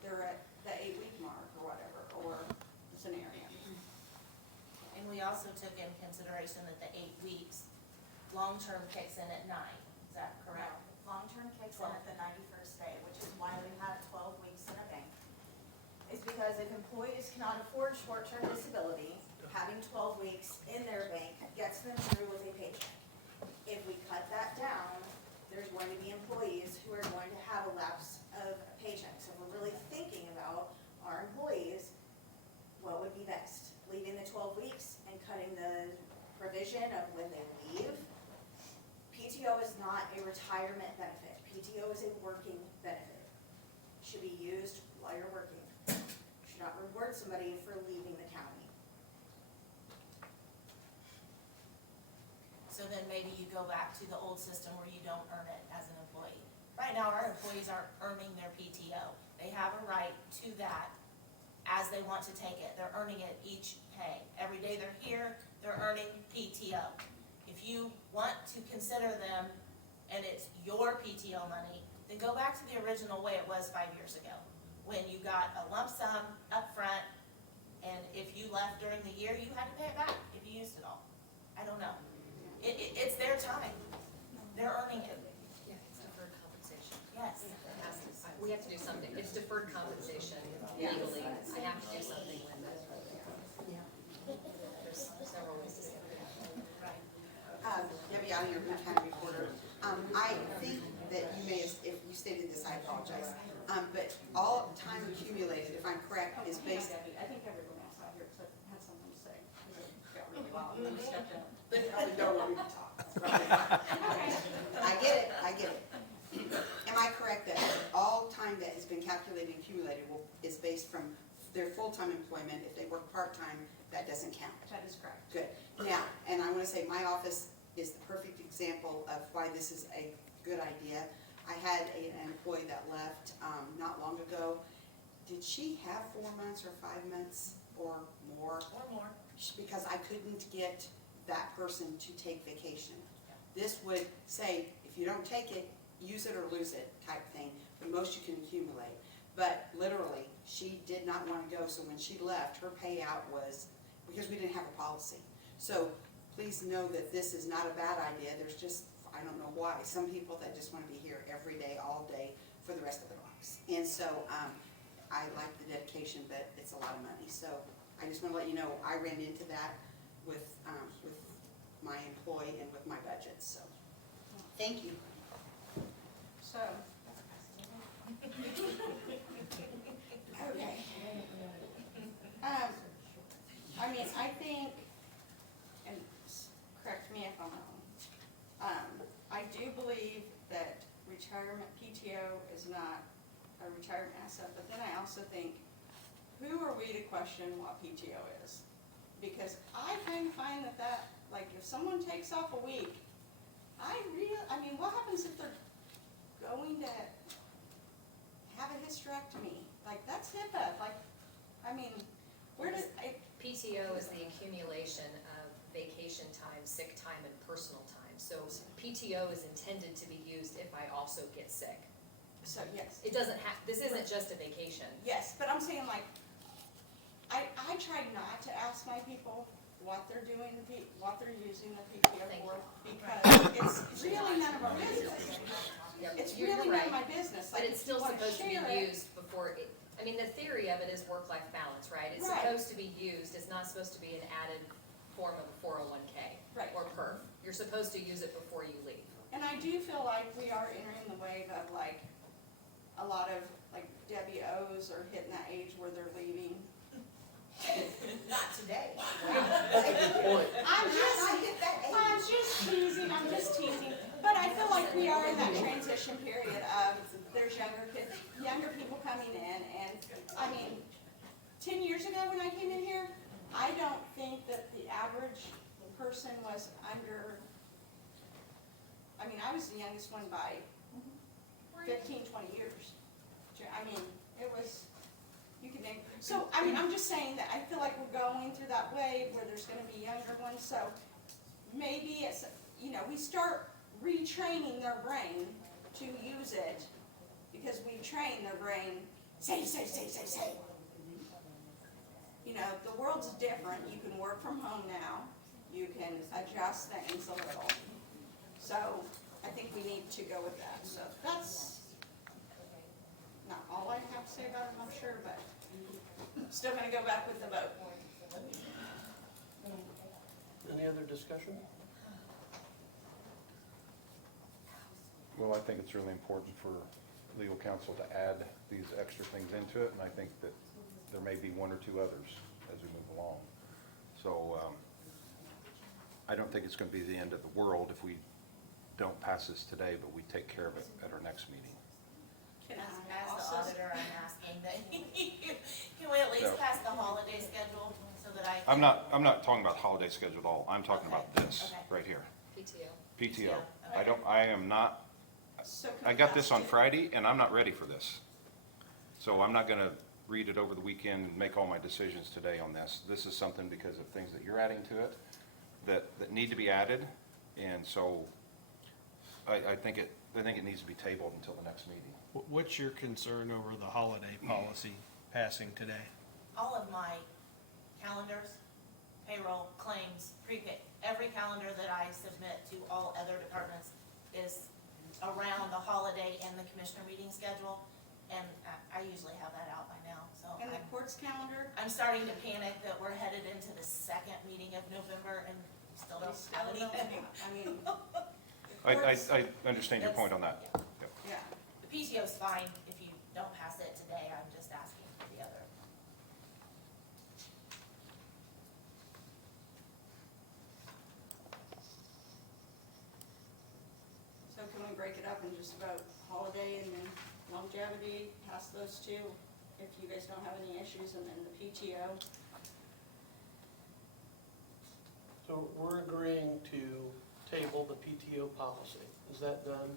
they're at the 8-week mark or whatever, or the scenario. And we also took in consideration that the 8 weeks, long-term kicks in at 9, is that correct? Long-term kicks in at the 91st day, which is why we have 12 weeks in a bank. Is because if employees cannot afford short-term disability, having 12 weeks in their bank gets them through with a paycheck. If we cut that down, there's going to be employees who are going to have a lapse of a paycheck. So if we're really thinking about our employees, what would be best? Leaving the 12 weeks and cutting the provision of when they leave? PTO is not a retirement benefit. PTO is a working benefit. Should be used while you're working. Should not reward somebody for leaving the county. So then maybe you go back to the old system where you don't earn it as an employee. Right now, our employees aren't earning their PTO. They have a right to that as they want to take it. They're earning it each pay. Every day they're here, they're earning PTO. If you want to consider them and it's your PTO money, then go back to the original way it was 5 years ago, when you got a lump sum up front, and if you left during the year, you had to pay it back if you used it all. I don't know. It's their time. They're earning it. Yeah, it's deferred compensation. Yes. We have to do something. It's deferred compensation legally. I have to do something with it. There's several ways to say that. Debbie, on your Boone County reporter, I think that you may have, if you stated this, I apologize. But all time accumulated, if I'm correct, is based. I think everyone else out here had something to say. Got really loud when I stepped in. They probably don't want me to talk. I get it. Am I correct that all time that has been calculated and accumulated is based from their full-time employment? If they work part-time, that doesn't count? That is correct. Good. Now, and I want to say my office is the perfect example of why this is a good idea. I had an employee that left not long ago. Did she have 4 months or 5 months or more? Or more. Because I couldn't get that person to take vacation. This would say, if you don't take it, use it or lose it type thing. The most you can accumulate. But literally, she did not want to go, so when she left, her payout was, because we didn't have a policy. So please know that this is not a bad idea. There's just, I don't know why, some people that just want to be here every day, all day, for the rest of their lives. And so I like the dedication, but it's a lot of money. So I just want to let you know, I ran into that with my employee and with my budget, so thank you. So. Okay. I mean, I think, and correct me if I'm wrong, I do believe that retirement PTO is not a retirement asset, but then I also think, who are we to question what PTO is? Because I kind of find that, like, if someone takes off a week, I mean, what happens if they're going to have a hysterectomy? Like, that's HIPAA, like, I mean, where does, PTO is the accumulation of vacation time, sick time, and personal time. So PTO is intended to be used if I also get sick. so, yes. It doesn't have, this isn't just a vacation. Yes, but I'm saying, like, I try not to ask my people what they're doing, what they're using the PTO Thank for, you. because it's really none of our business. Yep, It's you're really right. none of my business. But Like, it's if you still wanna supposed to be share it- used before it, I mean, the theory of it is work-life balance, right? It's Right. supposed to be used, it's not supposed to be an added form of a 401K. Right. Or PERF. You're supposed to use it before you leave. And I do feel like we are entering the wave of, like, a lot of, like, Debbie O's are hitting that age where they're leaving. Not today. I'm just teasing, but I feel like we are in that transition period of, there's younger people coming in, and, I mean, 10 years ago when I came in here, I don't think that the average person was under, I mean, I was the youngest one by 15, 20 years. I mean, it was, you could name, so, I mean, I'm just saying that I feel like we're going through that wave where there's gonna be younger ones, so maybe it's, you know, we start retraining their brain to use it, because we train their brain, say. You know, the world's different, you can work from home now, you can adjust things a little. So, I think we need to go with that, so that's not all I have to say about it, I'm sure, but still gonna go back with the vote. Any other discussion? Well, I think it's really important for legal counsel to add these extra things into it, and I think that there may be one or two others as we move along. So I don't think it's going to be the end of the world if we don't pass this today, but we take care of it at our next meeting. Can I As the also, auditor, I'm asking that can we at least So- pass the holiday schedule so that I? I'm not talking about holiday schedule at all. I'm talking about Okay, this okay. right here. PTO. PTO. I am not, So can I we got this pass on it? Friday, and I'm not ready for this. So I'm not gonna read it over the weekend and make all my decisions today on this. This is something because of things that you're adding to it that need to be added, and so I think it needs to be tabled until the next meeting. What's your concern over the holiday policy passing today? All of my calendars, payroll, claims, prepaid, every calendar that I submit to all other departments is around the holiday and the commissioner meeting schedule, and I usually have that out by now, so. And the court's calendar? I'm starting to panic that we're headed into the second meeting of November and still We don't still have don't- anything. I mean, I understand your point on that. Yep. yeah. The PTO's fine if you don't pass it today, I'm just asking for the other. So can we break it up and just vote holiday and then longevity, pass those two, if you guys don't have any issues, and then the PTO? So we're agreeing to table the PTO policy. Is that done?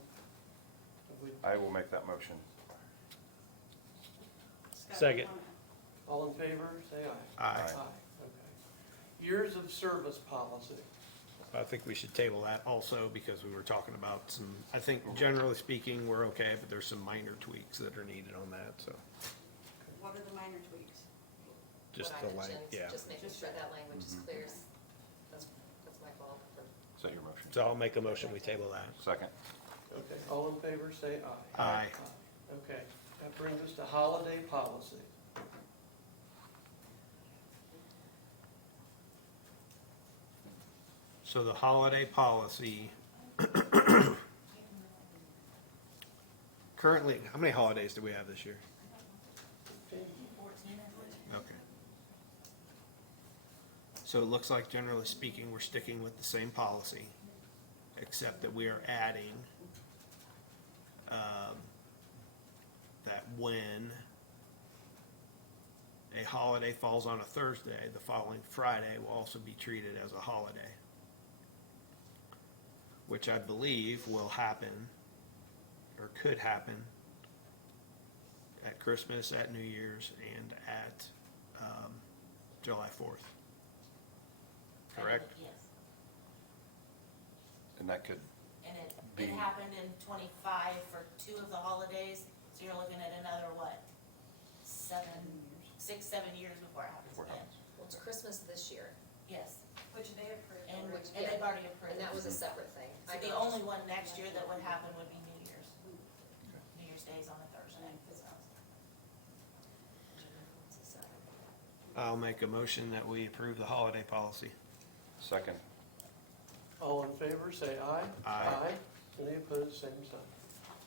Have we- I will make that motion. Scott, Second. you wanna- All in favor, say aye. Aye. Okay. Years of service policy. I think we should table that also because we were talking about some, I think generally speaking, we're okay, but there's some minor tweaks that are needed on that, so. What are the minor tweaks? Just What the I like, mentioned, yeah. just making sure that language is clear. That's my fault. Is that your motion? So I'll make a motion, we table that. Second. Okay, all in favor, say aye. Aye. Okay, that brings us to holiday policy. So the holiday policy. Currently, how many holidays do we have this year? 14, I believe. Okay. So it looks like generally speaking, we're sticking with the same policy, except that we are adding, that when a holiday falls on a Thursday, the following Friday will also be treated as a holiday. Which I believe will happen, or could happen, at Christmas, at New Year's, and at July 4th. Correct? Yes, And that could, and it Be- happened in 25 for 2 of the holidays, so you're looking at another, what, 6, 7 years before it happens Before it again. happens. Well, it's Christmas this year, Yes, Which they approved. and, Which- and they've already approved. and that was a separate thing. So the only one next year that would happen would be New Year's. New Year's Day is on a Thursday, so. I'll make a motion that we approve the holiday policy. second. All in favor, say aye. Aye. Any opposed, same sign.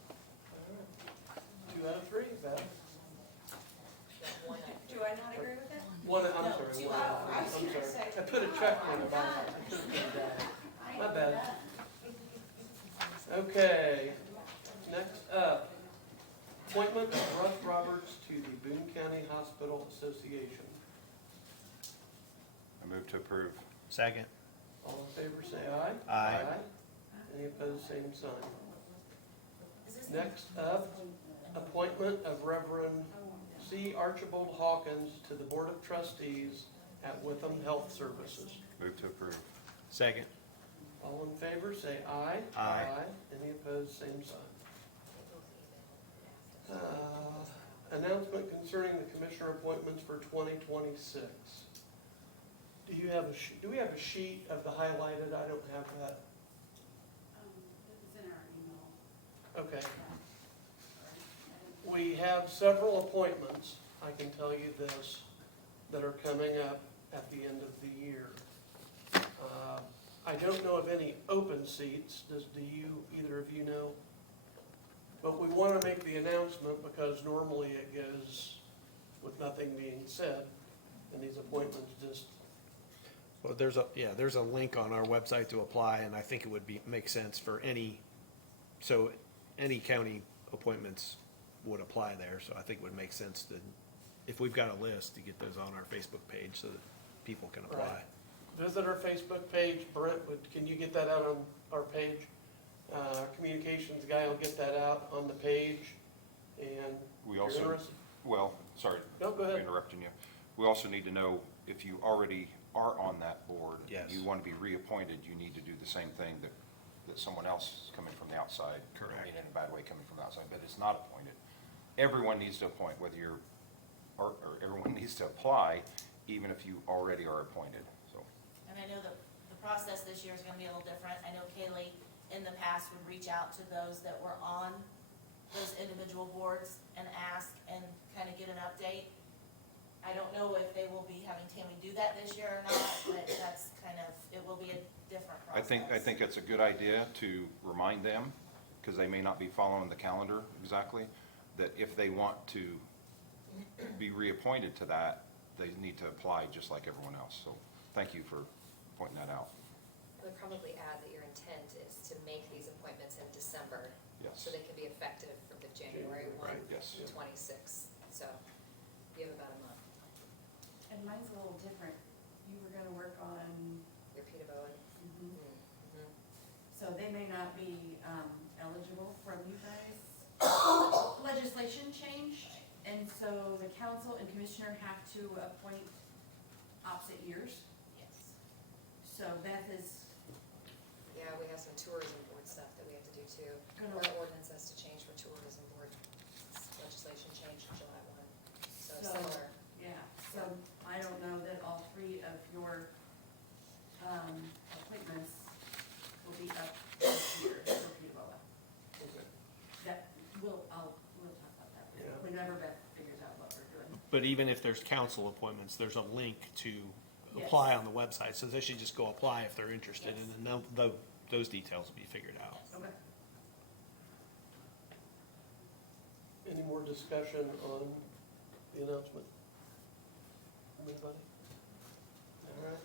All right. 2 out of 3, Beth. Do I not agree with it? One, I'm No, sorry, 2 one out. out of I was 3. I'm gonna sorry. say, I put a check on it. I should have done that. My bad. Okay, next up, appointment of Russ Roberts to the Boone County Hospital Association. I move to approve. Second. All in favor, say aye. Aye. Any opposed, same sign. Is this? Next up, appointment of Reverend C. Archibald Hawkins to the Board of Trustees at Witham Health Services. Move to approve. Second. All in favor, say aye. Aye. Any opposed, same sign. Announcement concerning the commissioner appointments for 2026. Do you have do we have a sheet of the highlighted? I don't have that. It's in our email. Okay. We have several appointments, I can tell you this, that are coming up at the end of the year. I don't know of any open seats, do you, either of you know? But we want to make the announcement because normally it goes with nothing being said, and these appointments just, Well, there's a link on our website to apply, and I think it would make sense for any county appointments would apply there, so I think it would make sense to, if we've got a list, to get those on our Facebook page so that people can apply. Right. visit our Facebook page. Brent, can you get that out on our page? Our communications guy will get that out on the page, and We if you're also, interested. well, sorry, No, go for ahead. interrupting you. We also need to know if you already are on that board. Yes. You want to be reappointed, you need to do the same thing that someone else is coming from the outside. Correct. I mean, in a bad way, coming from the outside, but it's not appointed. Everyone needs to appoint, whether you're, or everyone needs to apply, even if you already are appointed, so. And I know the process this year is gonna be a little different. I know Kaylee in the past would reach out to those that were on those individual boards and ask and kind of get an update. I don't know if they will be having Tammy do that this year or not, but that's kind of, it will be a different process. I think it's a good idea to remind them, because they may not be following the calendar exactly, that if they want to be reappointed to that, they need to apply just like everyone else. So thank you for pointing that out. I would probably add that your intent is to make these appointments in December, Yes. so they can be effective from the January one, Right, yes. 26. So you have about a month. And mine's a little different. You were gonna work on, Your Peter Bowen. so they may not be eligible from you guys. Legislation changed, and so the council and commissioner have to appoint opposite years. Yes. So Beth is Yeah, we have some tourism board stuff that we have to do too. Gonna- Our ordinance has to change for tourism board. Legislation changed in July 1. So So- similar. Yeah, so I don't know that all three of your appointments will be up this year for Peterborough. Okay. That, we'll talk about that Yeah. whenever Beth figures out what we're doing. But even if there's council appointments, there's a link to Yes. apply on the website, so they should just go apply if they're interested, and then those details will be figured out. Okay. Any more discussion on the announcement? Anybody? All right,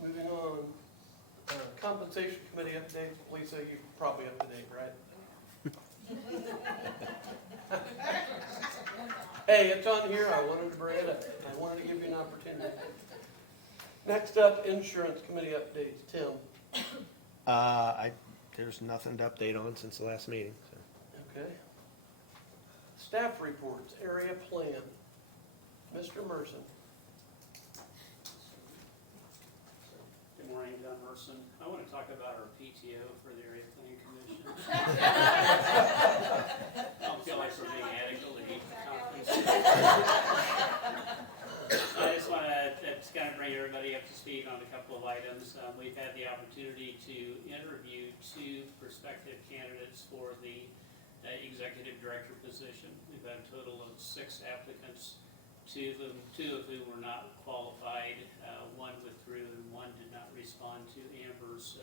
moving on. Compensation committee update. Lisa, you're probably up to date, right? Hey, it's on here. I wanted to bring it up. I wanted to give you an opportunity. Next up, insurance committee updates. Tim? There's nothing to update on since the last meeting, so. Okay. Staff reports, area plan. Mr. Merson. Good morning, Don Merson. I want to talk about our PTO for the Area Planning Commission. I don't feel like we're being adequately compensated. I just want to kind of bring everybody up to speed on a couple of items. We've had the opportunity to interview 2 prospective candidates for the executive director position. We've had a total of 6 applicants. 2 of whom were not qualified. 1 withdrew and 1 did not respond to Amber's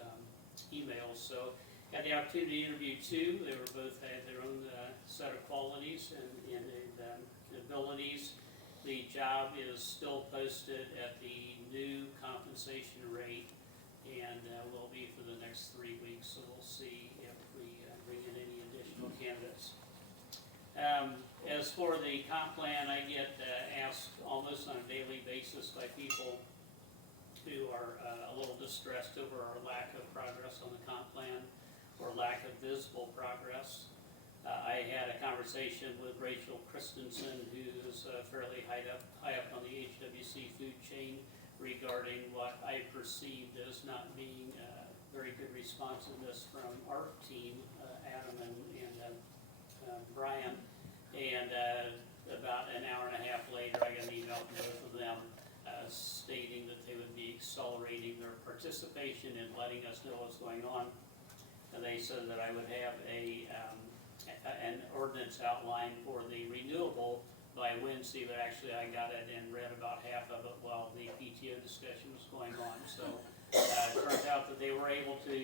emails. So had the opportunity to interview 2. They were both had their own set of qualities and abilities. The job is still posted at the new compensation rate and will be for the next 3 weeks. So we'll see if we bring in any additional candidates. As for the comp plan, I get asked almost on a daily basis by people who are a little distressed over our lack of progress on the comp plan or lack of visible progress. I had a conversation with Rachel Christensen, who is fairly high up on the HWC food chain, regarding what I perceived as not being very good responsiveness from our team, Adam and Brian. And about an hour and a half later, I got an email from both of them stating that they would be accelerating their participation and letting us know what's going on. And they said that I would have an ordinance outline for the renewable by Wednesday, but actually I got it and read about half of it while the PTO discussion was going on. So it turns out that they were able to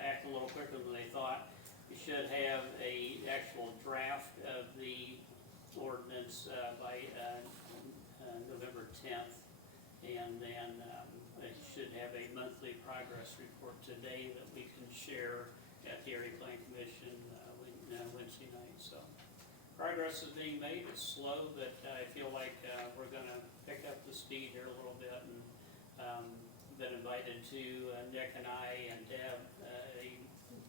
act a little quicker than they thought. We should have a actual draft of the ordinance by November 10th, and then it should have a monthly progress report today that we can share at the Area Plan Commission Wednesday night. So progress is being made. It's slow, but I feel like we're going to pick up the speed here a little bit and been invited to, Nick and I and Deb, a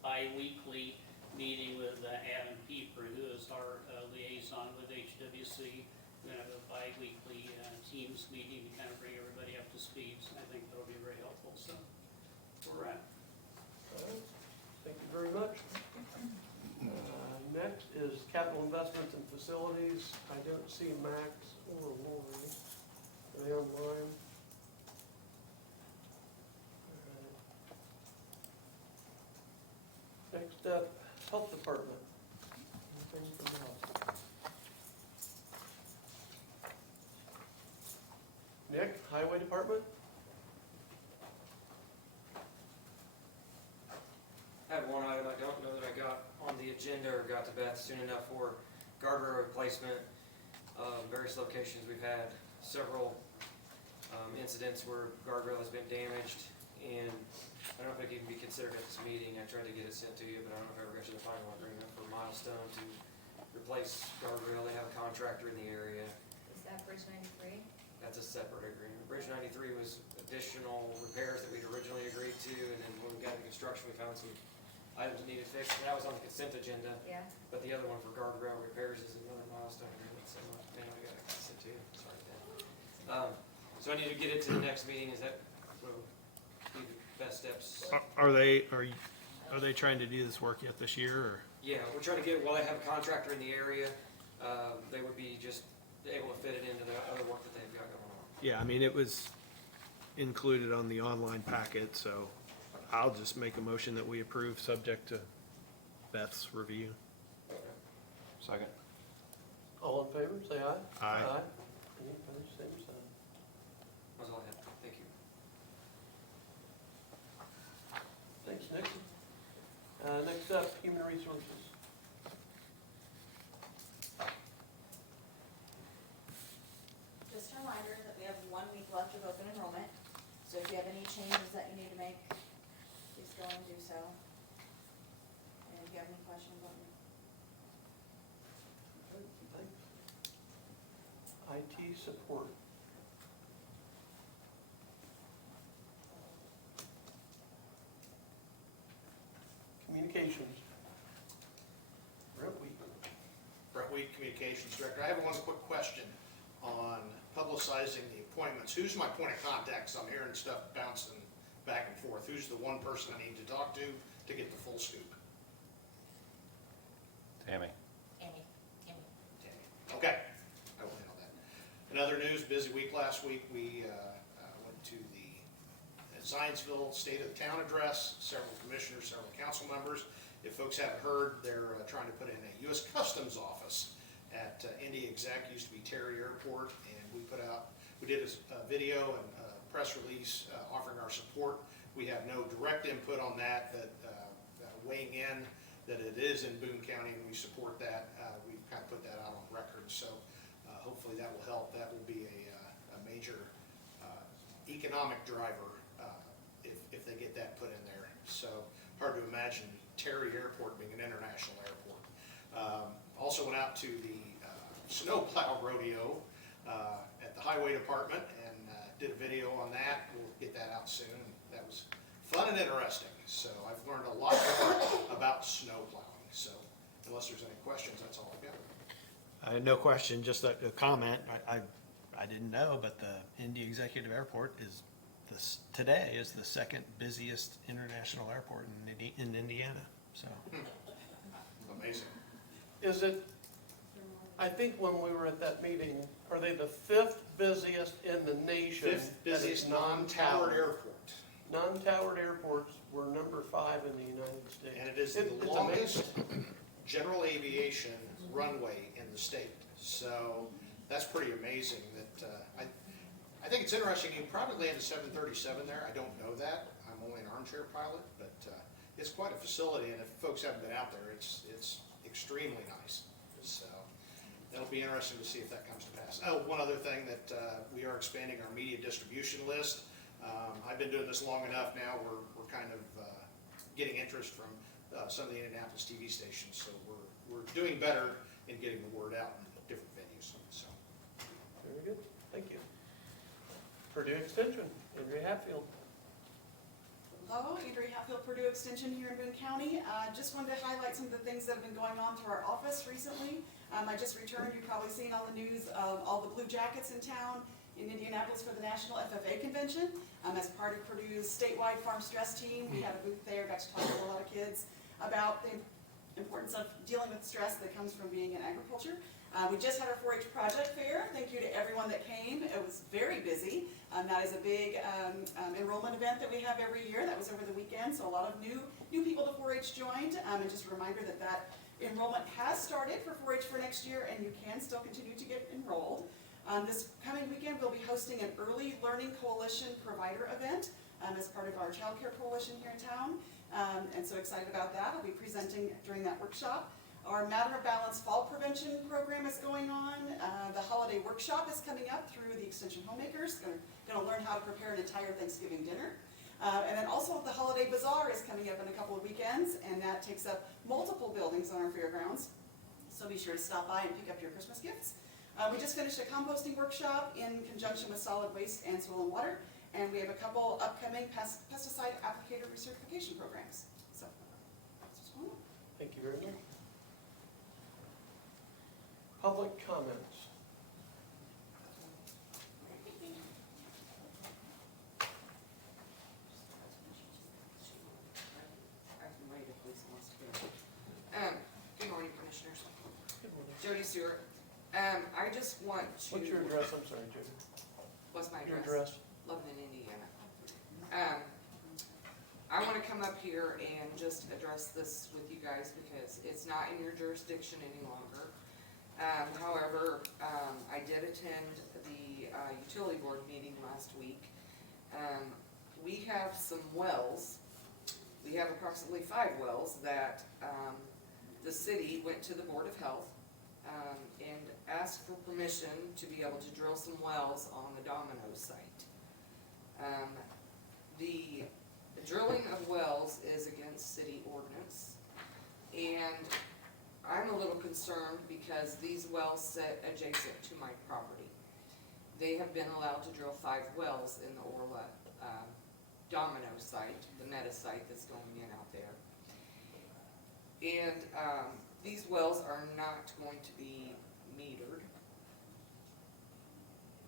bi-weekly meeting with Adam Pieper, who is our liaison with HWC. We're gonna have a bi-weekly Teams meeting to kind of bring everybody up to speed, so I think that'll be very helpful, so we're at. All right. Thank you very much. Next is capital investments and facilities. I don't see Max or Lori. Are they online? All right. Next up, health department. Anything from health? Nick, highway department? I have one item I don't know that I got on the agenda or got to Beth soon enough for guardrail replacement. Various locations, we've had several incidents where guardrail has been damaged, and I don't know if it can even be considered at this meeting. I tried to get it sent to you, but I don't know if I ever got you the final agreement for Milestone to replace guardrail. They have a contractor in the area. Is that Bridge 93? That's a separate agreement. Bridge 93 was additional repairs that we'd originally agreed to, and then when we got into construction, we found some items that needed fixed. That was on the consent agenda, Yeah. but the other one for guardrail repairs is another Milestone agreement, so man, we got to send to you. Sorry, Dan. So I need to get it to the next meeting. Is that what will be the best steps? Are they trying to do this work yet this year, or? Yeah, we're trying to get, while they have a contractor in the area, they would be just able to fit it into the other work that they've got going on. Yeah, I mean, it was included on the online packet, so I'll just make a motion that we approve, subject to Beth's review. Second. All in favor, say aye. Aye. Any opposed, same sign. That's all I have. Thank you. Thanks, Nick. Next up, human resources. Just a reminder that we have 1 week left of open enrollment, so if you have any changes that you need to make, please go and do so. And if you have any questions, let me. Okay, thanks. IT support. Communications. Brent Weed. Brett Weed, Communications Director. I have one quick question on publicizing the appointments. Who's my point of contact? 'Cause I'm hearing stuff bouncing back and forth. Who's the one person I need to talk to get the full scoop? Tammy. Tammy. Tammy. Okay, I will handle that. In other news, busy week last week. We went to the Zionsville State of the Town address, several commissioners, several council members. If folks haven't heard, they're trying to put in a U.S. Customs office at Indy Exec, used to be Terry Airport, and we did a video and a press release offering our support. We have no direct input on that, but weighing in that it is in Boone County and we support that. We've kind of put that out on record, so hopefully that will help. That will be a major economic driver if they get that put in there. So hard to imagine Terry Airport being an international airport. Also went out to the snowplow rodeo at the highway department and did a video on that. We'll get that out soon. That was fun and interesting. So I've learned a lot more about snowplowing. So unless there's any questions, that's all I've got. No question, just a comment. I didn't know, but the Indy Executive Airport is today is the second busiest international airport in Indiana. So Amazing. Is it, I think when we were at that meeting, are they the 5th busiest in the nation? Fifth that is busiest non-towered airport. Non-towered airports were number 5 in the United States. And it is the It's longest amazing. general aviation runway in the state. So that's pretty amazing that, I think it's interesting, you can probably land a 737 there. I don't know that. I'm only an armchair pilot, but it's quite a facility, and if folks haven't been out there, it's extremely nice. So it'll be interesting to see if that comes to pass. Oh, one other thing that we are expanding our media distribution list. I've been doing this long enough now. We're kind of getting interest from some of the Indianapolis TV stations, so we're doing better in getting the word out in different venues. So Very good, thank you. Purdue Extension, Andrea Hatfield. Hello, Andrea Hatfield, Purdue Extension here in Boone County. Just wanted to highlight some of the things that have been going on through our office recently. I just returned, you've probably seen on the news, all the Blue Jackets in town in Indianapolis for the National FFA Convention. As part of Purdue's statewide farm stress team, we had a booth there, got to talk to a lot of kids about the importance of dealing with stress that comes from being in agriculture. We just had our 4-H project fair. Thank you to everyone that came. It was very busy. That is a big enrollment event that we have every year. That was over the weekend, so a lot of new people to 4-H joined. And just a reminder that enrollment has started for 4-H for next year, and you can still continue to get enrolled. This coming weekend, we'll be hosting an Early Learning Coalition provider event as part of our Child Care Coalition here in town. And so excited about that. I'll be presenting during that workshop. Our Matter of Balance Fall Prevention program is going on. The holiday workshop is coming up through the Extension Homemakers. Going to learn how to prepare an entire Thanksgiving dinner. And then also the Holiday Bazaar is coming up in a couple of weekends, and that takes up multiple buildings on our fairgrounds. So be sure to stop by and pick up your Christmas gifts. We just finished a composting workshop in conjunction with Solid Waste and Soil and Water, and we have a couple upcoming pesticide applicator recertification programs. So that's what's going on. Thank you very much. Public comments. Good morning, Commissioners. Good morning. Jody Stewart. I just want to. What's your address? I'm sorry, Jody. What's my Your address? address? Lebanon, Indiana. I want to come up here and just address this with you guys because it's not in your jurisdiction any longer. However, I did attend the utility board meeting last week. We have some wells. We have approximately 5 wells that the city went to the Board of Health and asked for permission to be able to drill some wells on the Domino site. The drilling of wells is against city ordinance, and I'm a little concerned because these wells sit adjacent to my property. They have been allowed to drill 5 wells in the Orla Domino site, the meta site that's going in out there. And these wells are not going to be metered.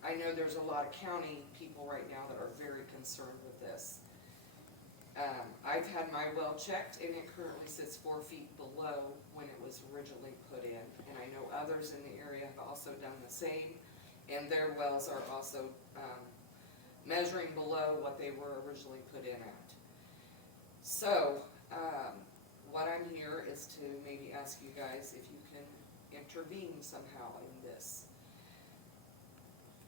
I know there's a lot of county people right now that are very concerned with this. I've had my well checked and it currently sits 4 feet below when it was originally put in. And I know others in the area have also done the same, and their wells are also measuring below what they were originally put in at. So, what I'm here is to maybe ask you guys if you can intervene somehow in this.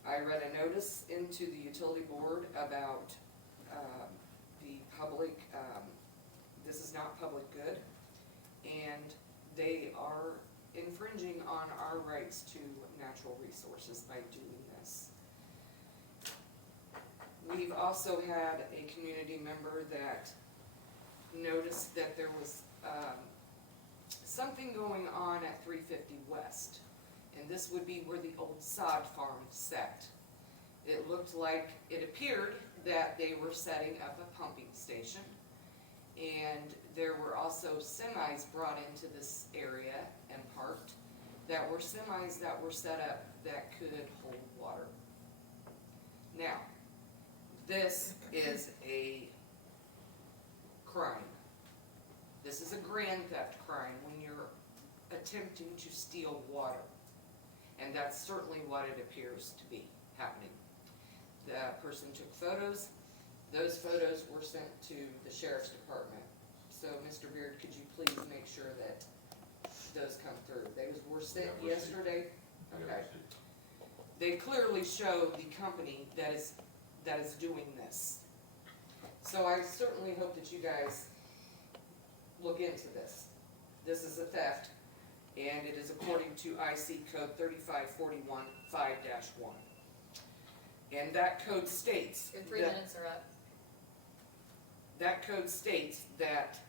I read a notice into the utility board about the public, this is not public good, and they are infringing on our rights to natural resources by doing this. We've also had a community member that noticed that there was something going on at 350 West, and this would be where the old sod farm sat. It looked like, it appeared that they were setting up a pumping station, and there were also semis brought into this area and parked that were semis that were set up that could hold water. Now, this is a crime. This is a grand theft crime when you're attempting to steal water. And that's certainly what it appears to be happening. The person took photos. Those photos were sent to the sheriff's department. So, Mr. Beard, could you please make sure that those come through? They were sent yesterday. Okay. They clearly show the company that is doing this. So I certainly hope that you guys look into this. This is a theft, and it is according to IC code 35415-1. And that code states Your 3 minutes are up. that code states that,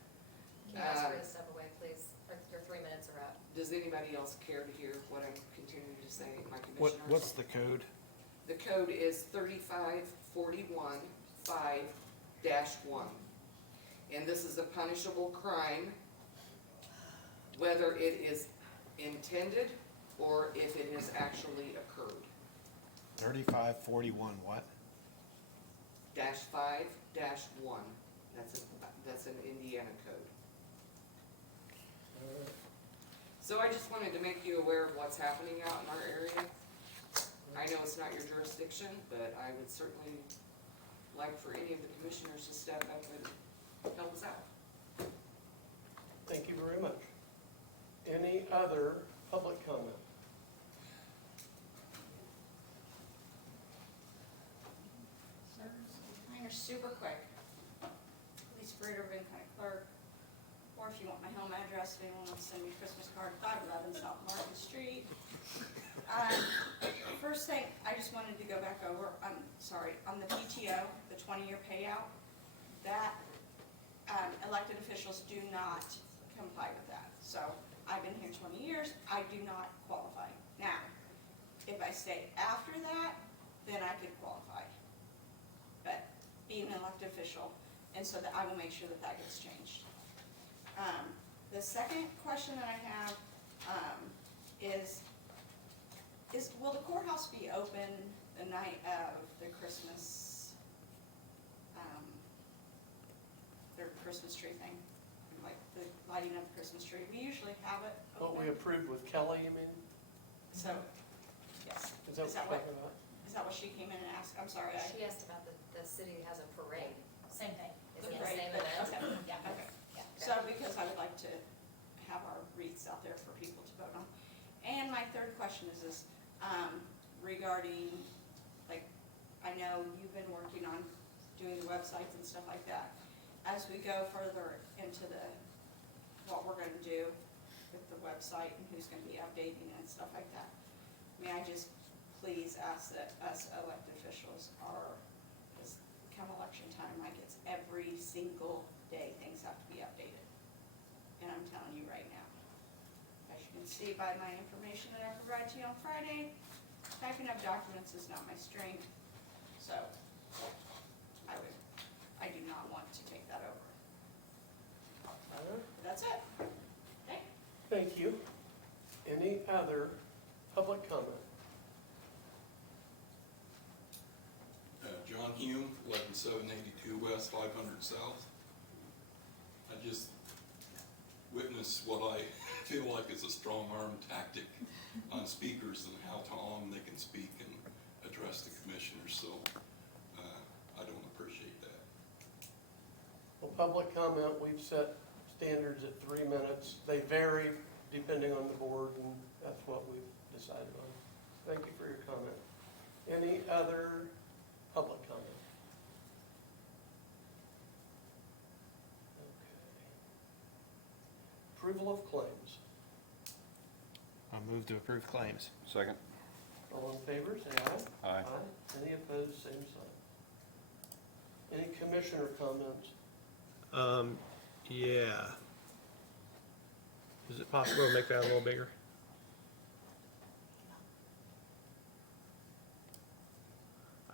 Can you ask her to step away, please? Your 3 minutes are up. does anybody else care to hear what I'm continuing to say, my commissioners? What's the code? The code is 35415-1. and this is a punishable crime, whether it is intended or if it has actually occurred. 3541 what? -5-1, that's an Indiana code. So I just wanted to make you aware of what's happening out in our area. I know it's not your jurisdiction, but I would certainly like for any of the commissioners to step up and help us out. Thank you very much. Any other public comment? Mine are super quick. Police Operator, Boone County Clerk, or if you want my home address, if anyone wants to send me a Christmas card, 511 South Market Street. First thing, I just wanted to go back over, I'm sorry, on the PTO, the 20-year payout, that elected officials do not comply with that. So I've been here 20 years, I do not qualify. Now, if I stay after that, then I could qualify. But being an elected official, and so that I will make sure that that gets changed. The second question that I have is will the courthouse be open the night of the Christmas, their Christmas tree thing? Like the lighting of the Christmas tree? We usually have it What open. we approved with Kelly, you mean? So, yes. Is that what you're talking about? Is that what she came in and asked? I'm sorry. She asked about the city has a parade. Same thing. Is it the Parade, same but- event? okay. Yeah. Okay. Yeah. So, because I would like to have our wreaths out there for people to vote on. And my third question is this, regarding, like, I know you've been working on doing the websites and stuff like that. As we go further into what we're gonna do with the website and who's gonna be updating and stuff like that, may I just please ask that us elected officials are, because come election time, like it's every single day, things have to be updated. And I'm telling you right now, as you can see by my information that I provide to you on Friday, typing up documents is not my strength, so I do not want to take that over. All right. That's it. Okay? Thank you. Any other public comment? John Hume, 11782 West, 500 South. I just witnessed what I feel like is a strong arm tactic on speakers and how long they can speak and address the commissioners, so I don't appreciate that. Well, public comment, we've set standards at 3 minutes. They vary depending on the board, and that's what we've decided on. Thank you for your comment. Any other public comment? Okay. Approval of claims. I'll move to approve claims. Second. All in favor, say aye. Aye. Any opposed, same sign. Any commissioner comments? Yeah. Is it possible to make that a little bigger?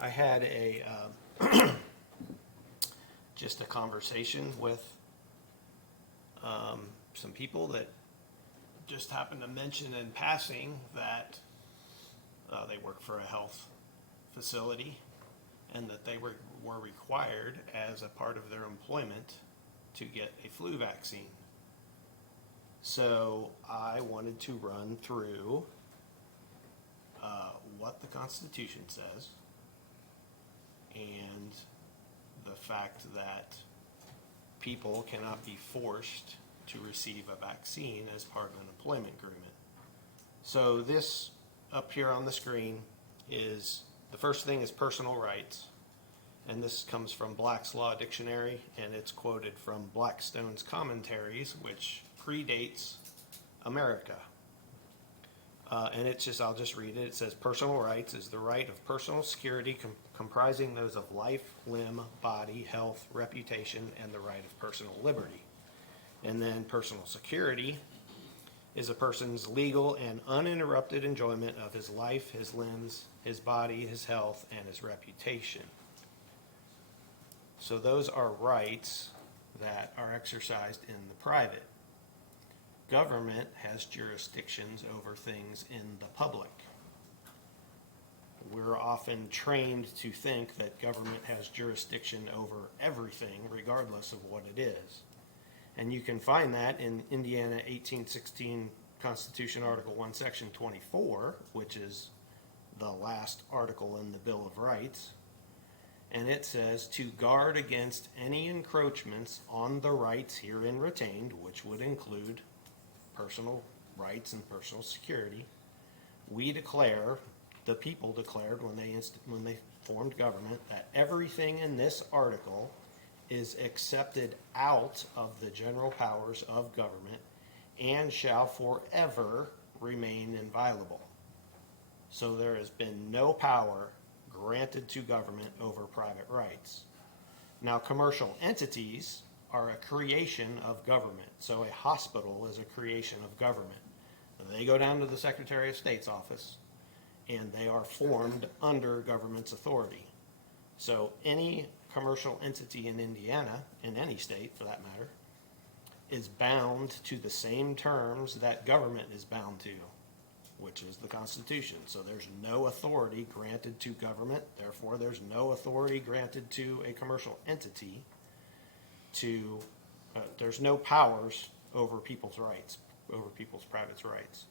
I had a, just a conversation with, some people that just happened to mention in passing that, they work for a health facility and that they were required as a part of their employment to get a flu vaccine. So I wanted to run through what the Constitution says and the fact that people cannot be forced to receive a vaccine as part of an employment agreement. So this up here on the screen is, the first thing is personal rights. And this comes from Black's Law Dictionary, and it's quoted from Blackstone's Commentaries, which predates America. And it's just, I'll just read it. It says, personal rights is the right of personal security comprising those of life, limb, body, health, reputation, and the right of personal liberty. And then personal security is a person's legal and uninterrupted enjoyment of his life, his limbs, his body, his health, and his reputation. So those are rights that are exercised in the private. Government has jurisdictions over things in the public. We're often trained to think that government has jurisdiction over everything, regardless of what it is. And you can find that in Indiana 1816 Constitution, Article 1, Section 24, which is the last article in the Bill of Rights. And it says, to guard against any encroachments on the rights herein retained, which would include personal rights and personal security, we declare, the people declared when they formed government, that everything in this article is accepted out of the general powers of government and shall forever remain inviolable. So there has been no power granted to government over private rights. Now, commercial entities are a creation of government. So a hospital is a creation of government. They go down to the Secretary of State's office, and they are formed under government's authority. So any commercial entity in Indiana, in any state for that matter, is bound to the same terms that government is bound to, which is the Constitution. So there's no authority granted to government, therefore there's no authority granted to a commercial entity to, there's no powers over people's rights, over people's private rights.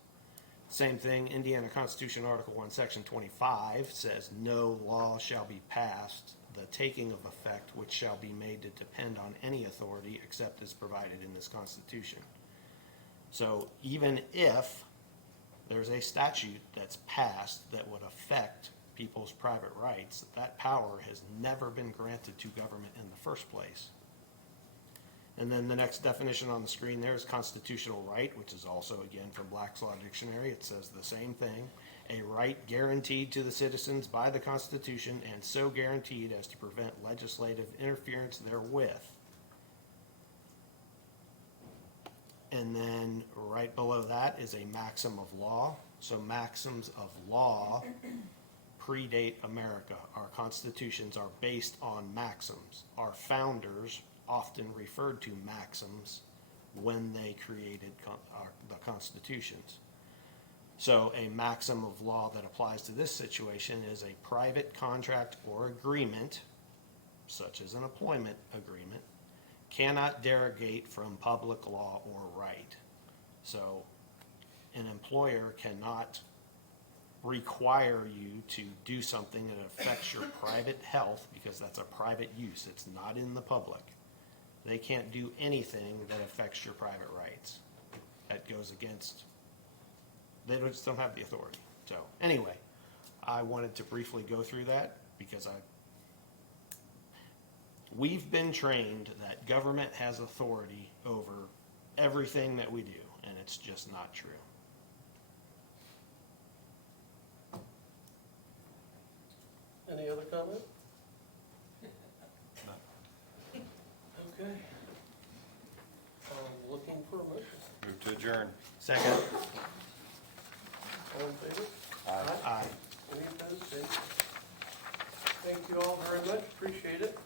Same thing, Indiana Constitution Article 1, Section 25 says, no law shall be passed, the taking of effect, which shall be made to depend on any authority except as provided in this Constitution. So even if there's a statute that's passed that would affect people's private rights, that power has never been granted to government in the first place. And then the next definition on the screen there is constitutional right, which is also, again, from Black's Law Dictionary. It says the same thing. A right guaranteed to the citizens by the Constitution and so guaranteed as to prevent legislative interference therewith. And then right below that is a maxim of law. So maxims of law predate America. Our constitutions are based on maxims. Our founders often referred to maxims when they created the constitutions. So a maxim of law that applies to this situation is a private contract or agreement, such as an employment agreement, cannot derogate from public law or right. So an employer cannot require you to do something that affects your private health, because that's a private use. It's not in the public. They can't do anything that affects your private rights. That goes against, they just don't have the authority. So anyway, I wanted to briefly go through that because we've been trained that government has authority over everything that we do, and it's just not true. Any other comment? Okay. Looking for a motion. Move to adjourn. Second. All in favor? Aye. Any opposed? Thank you all very much, appreciate it.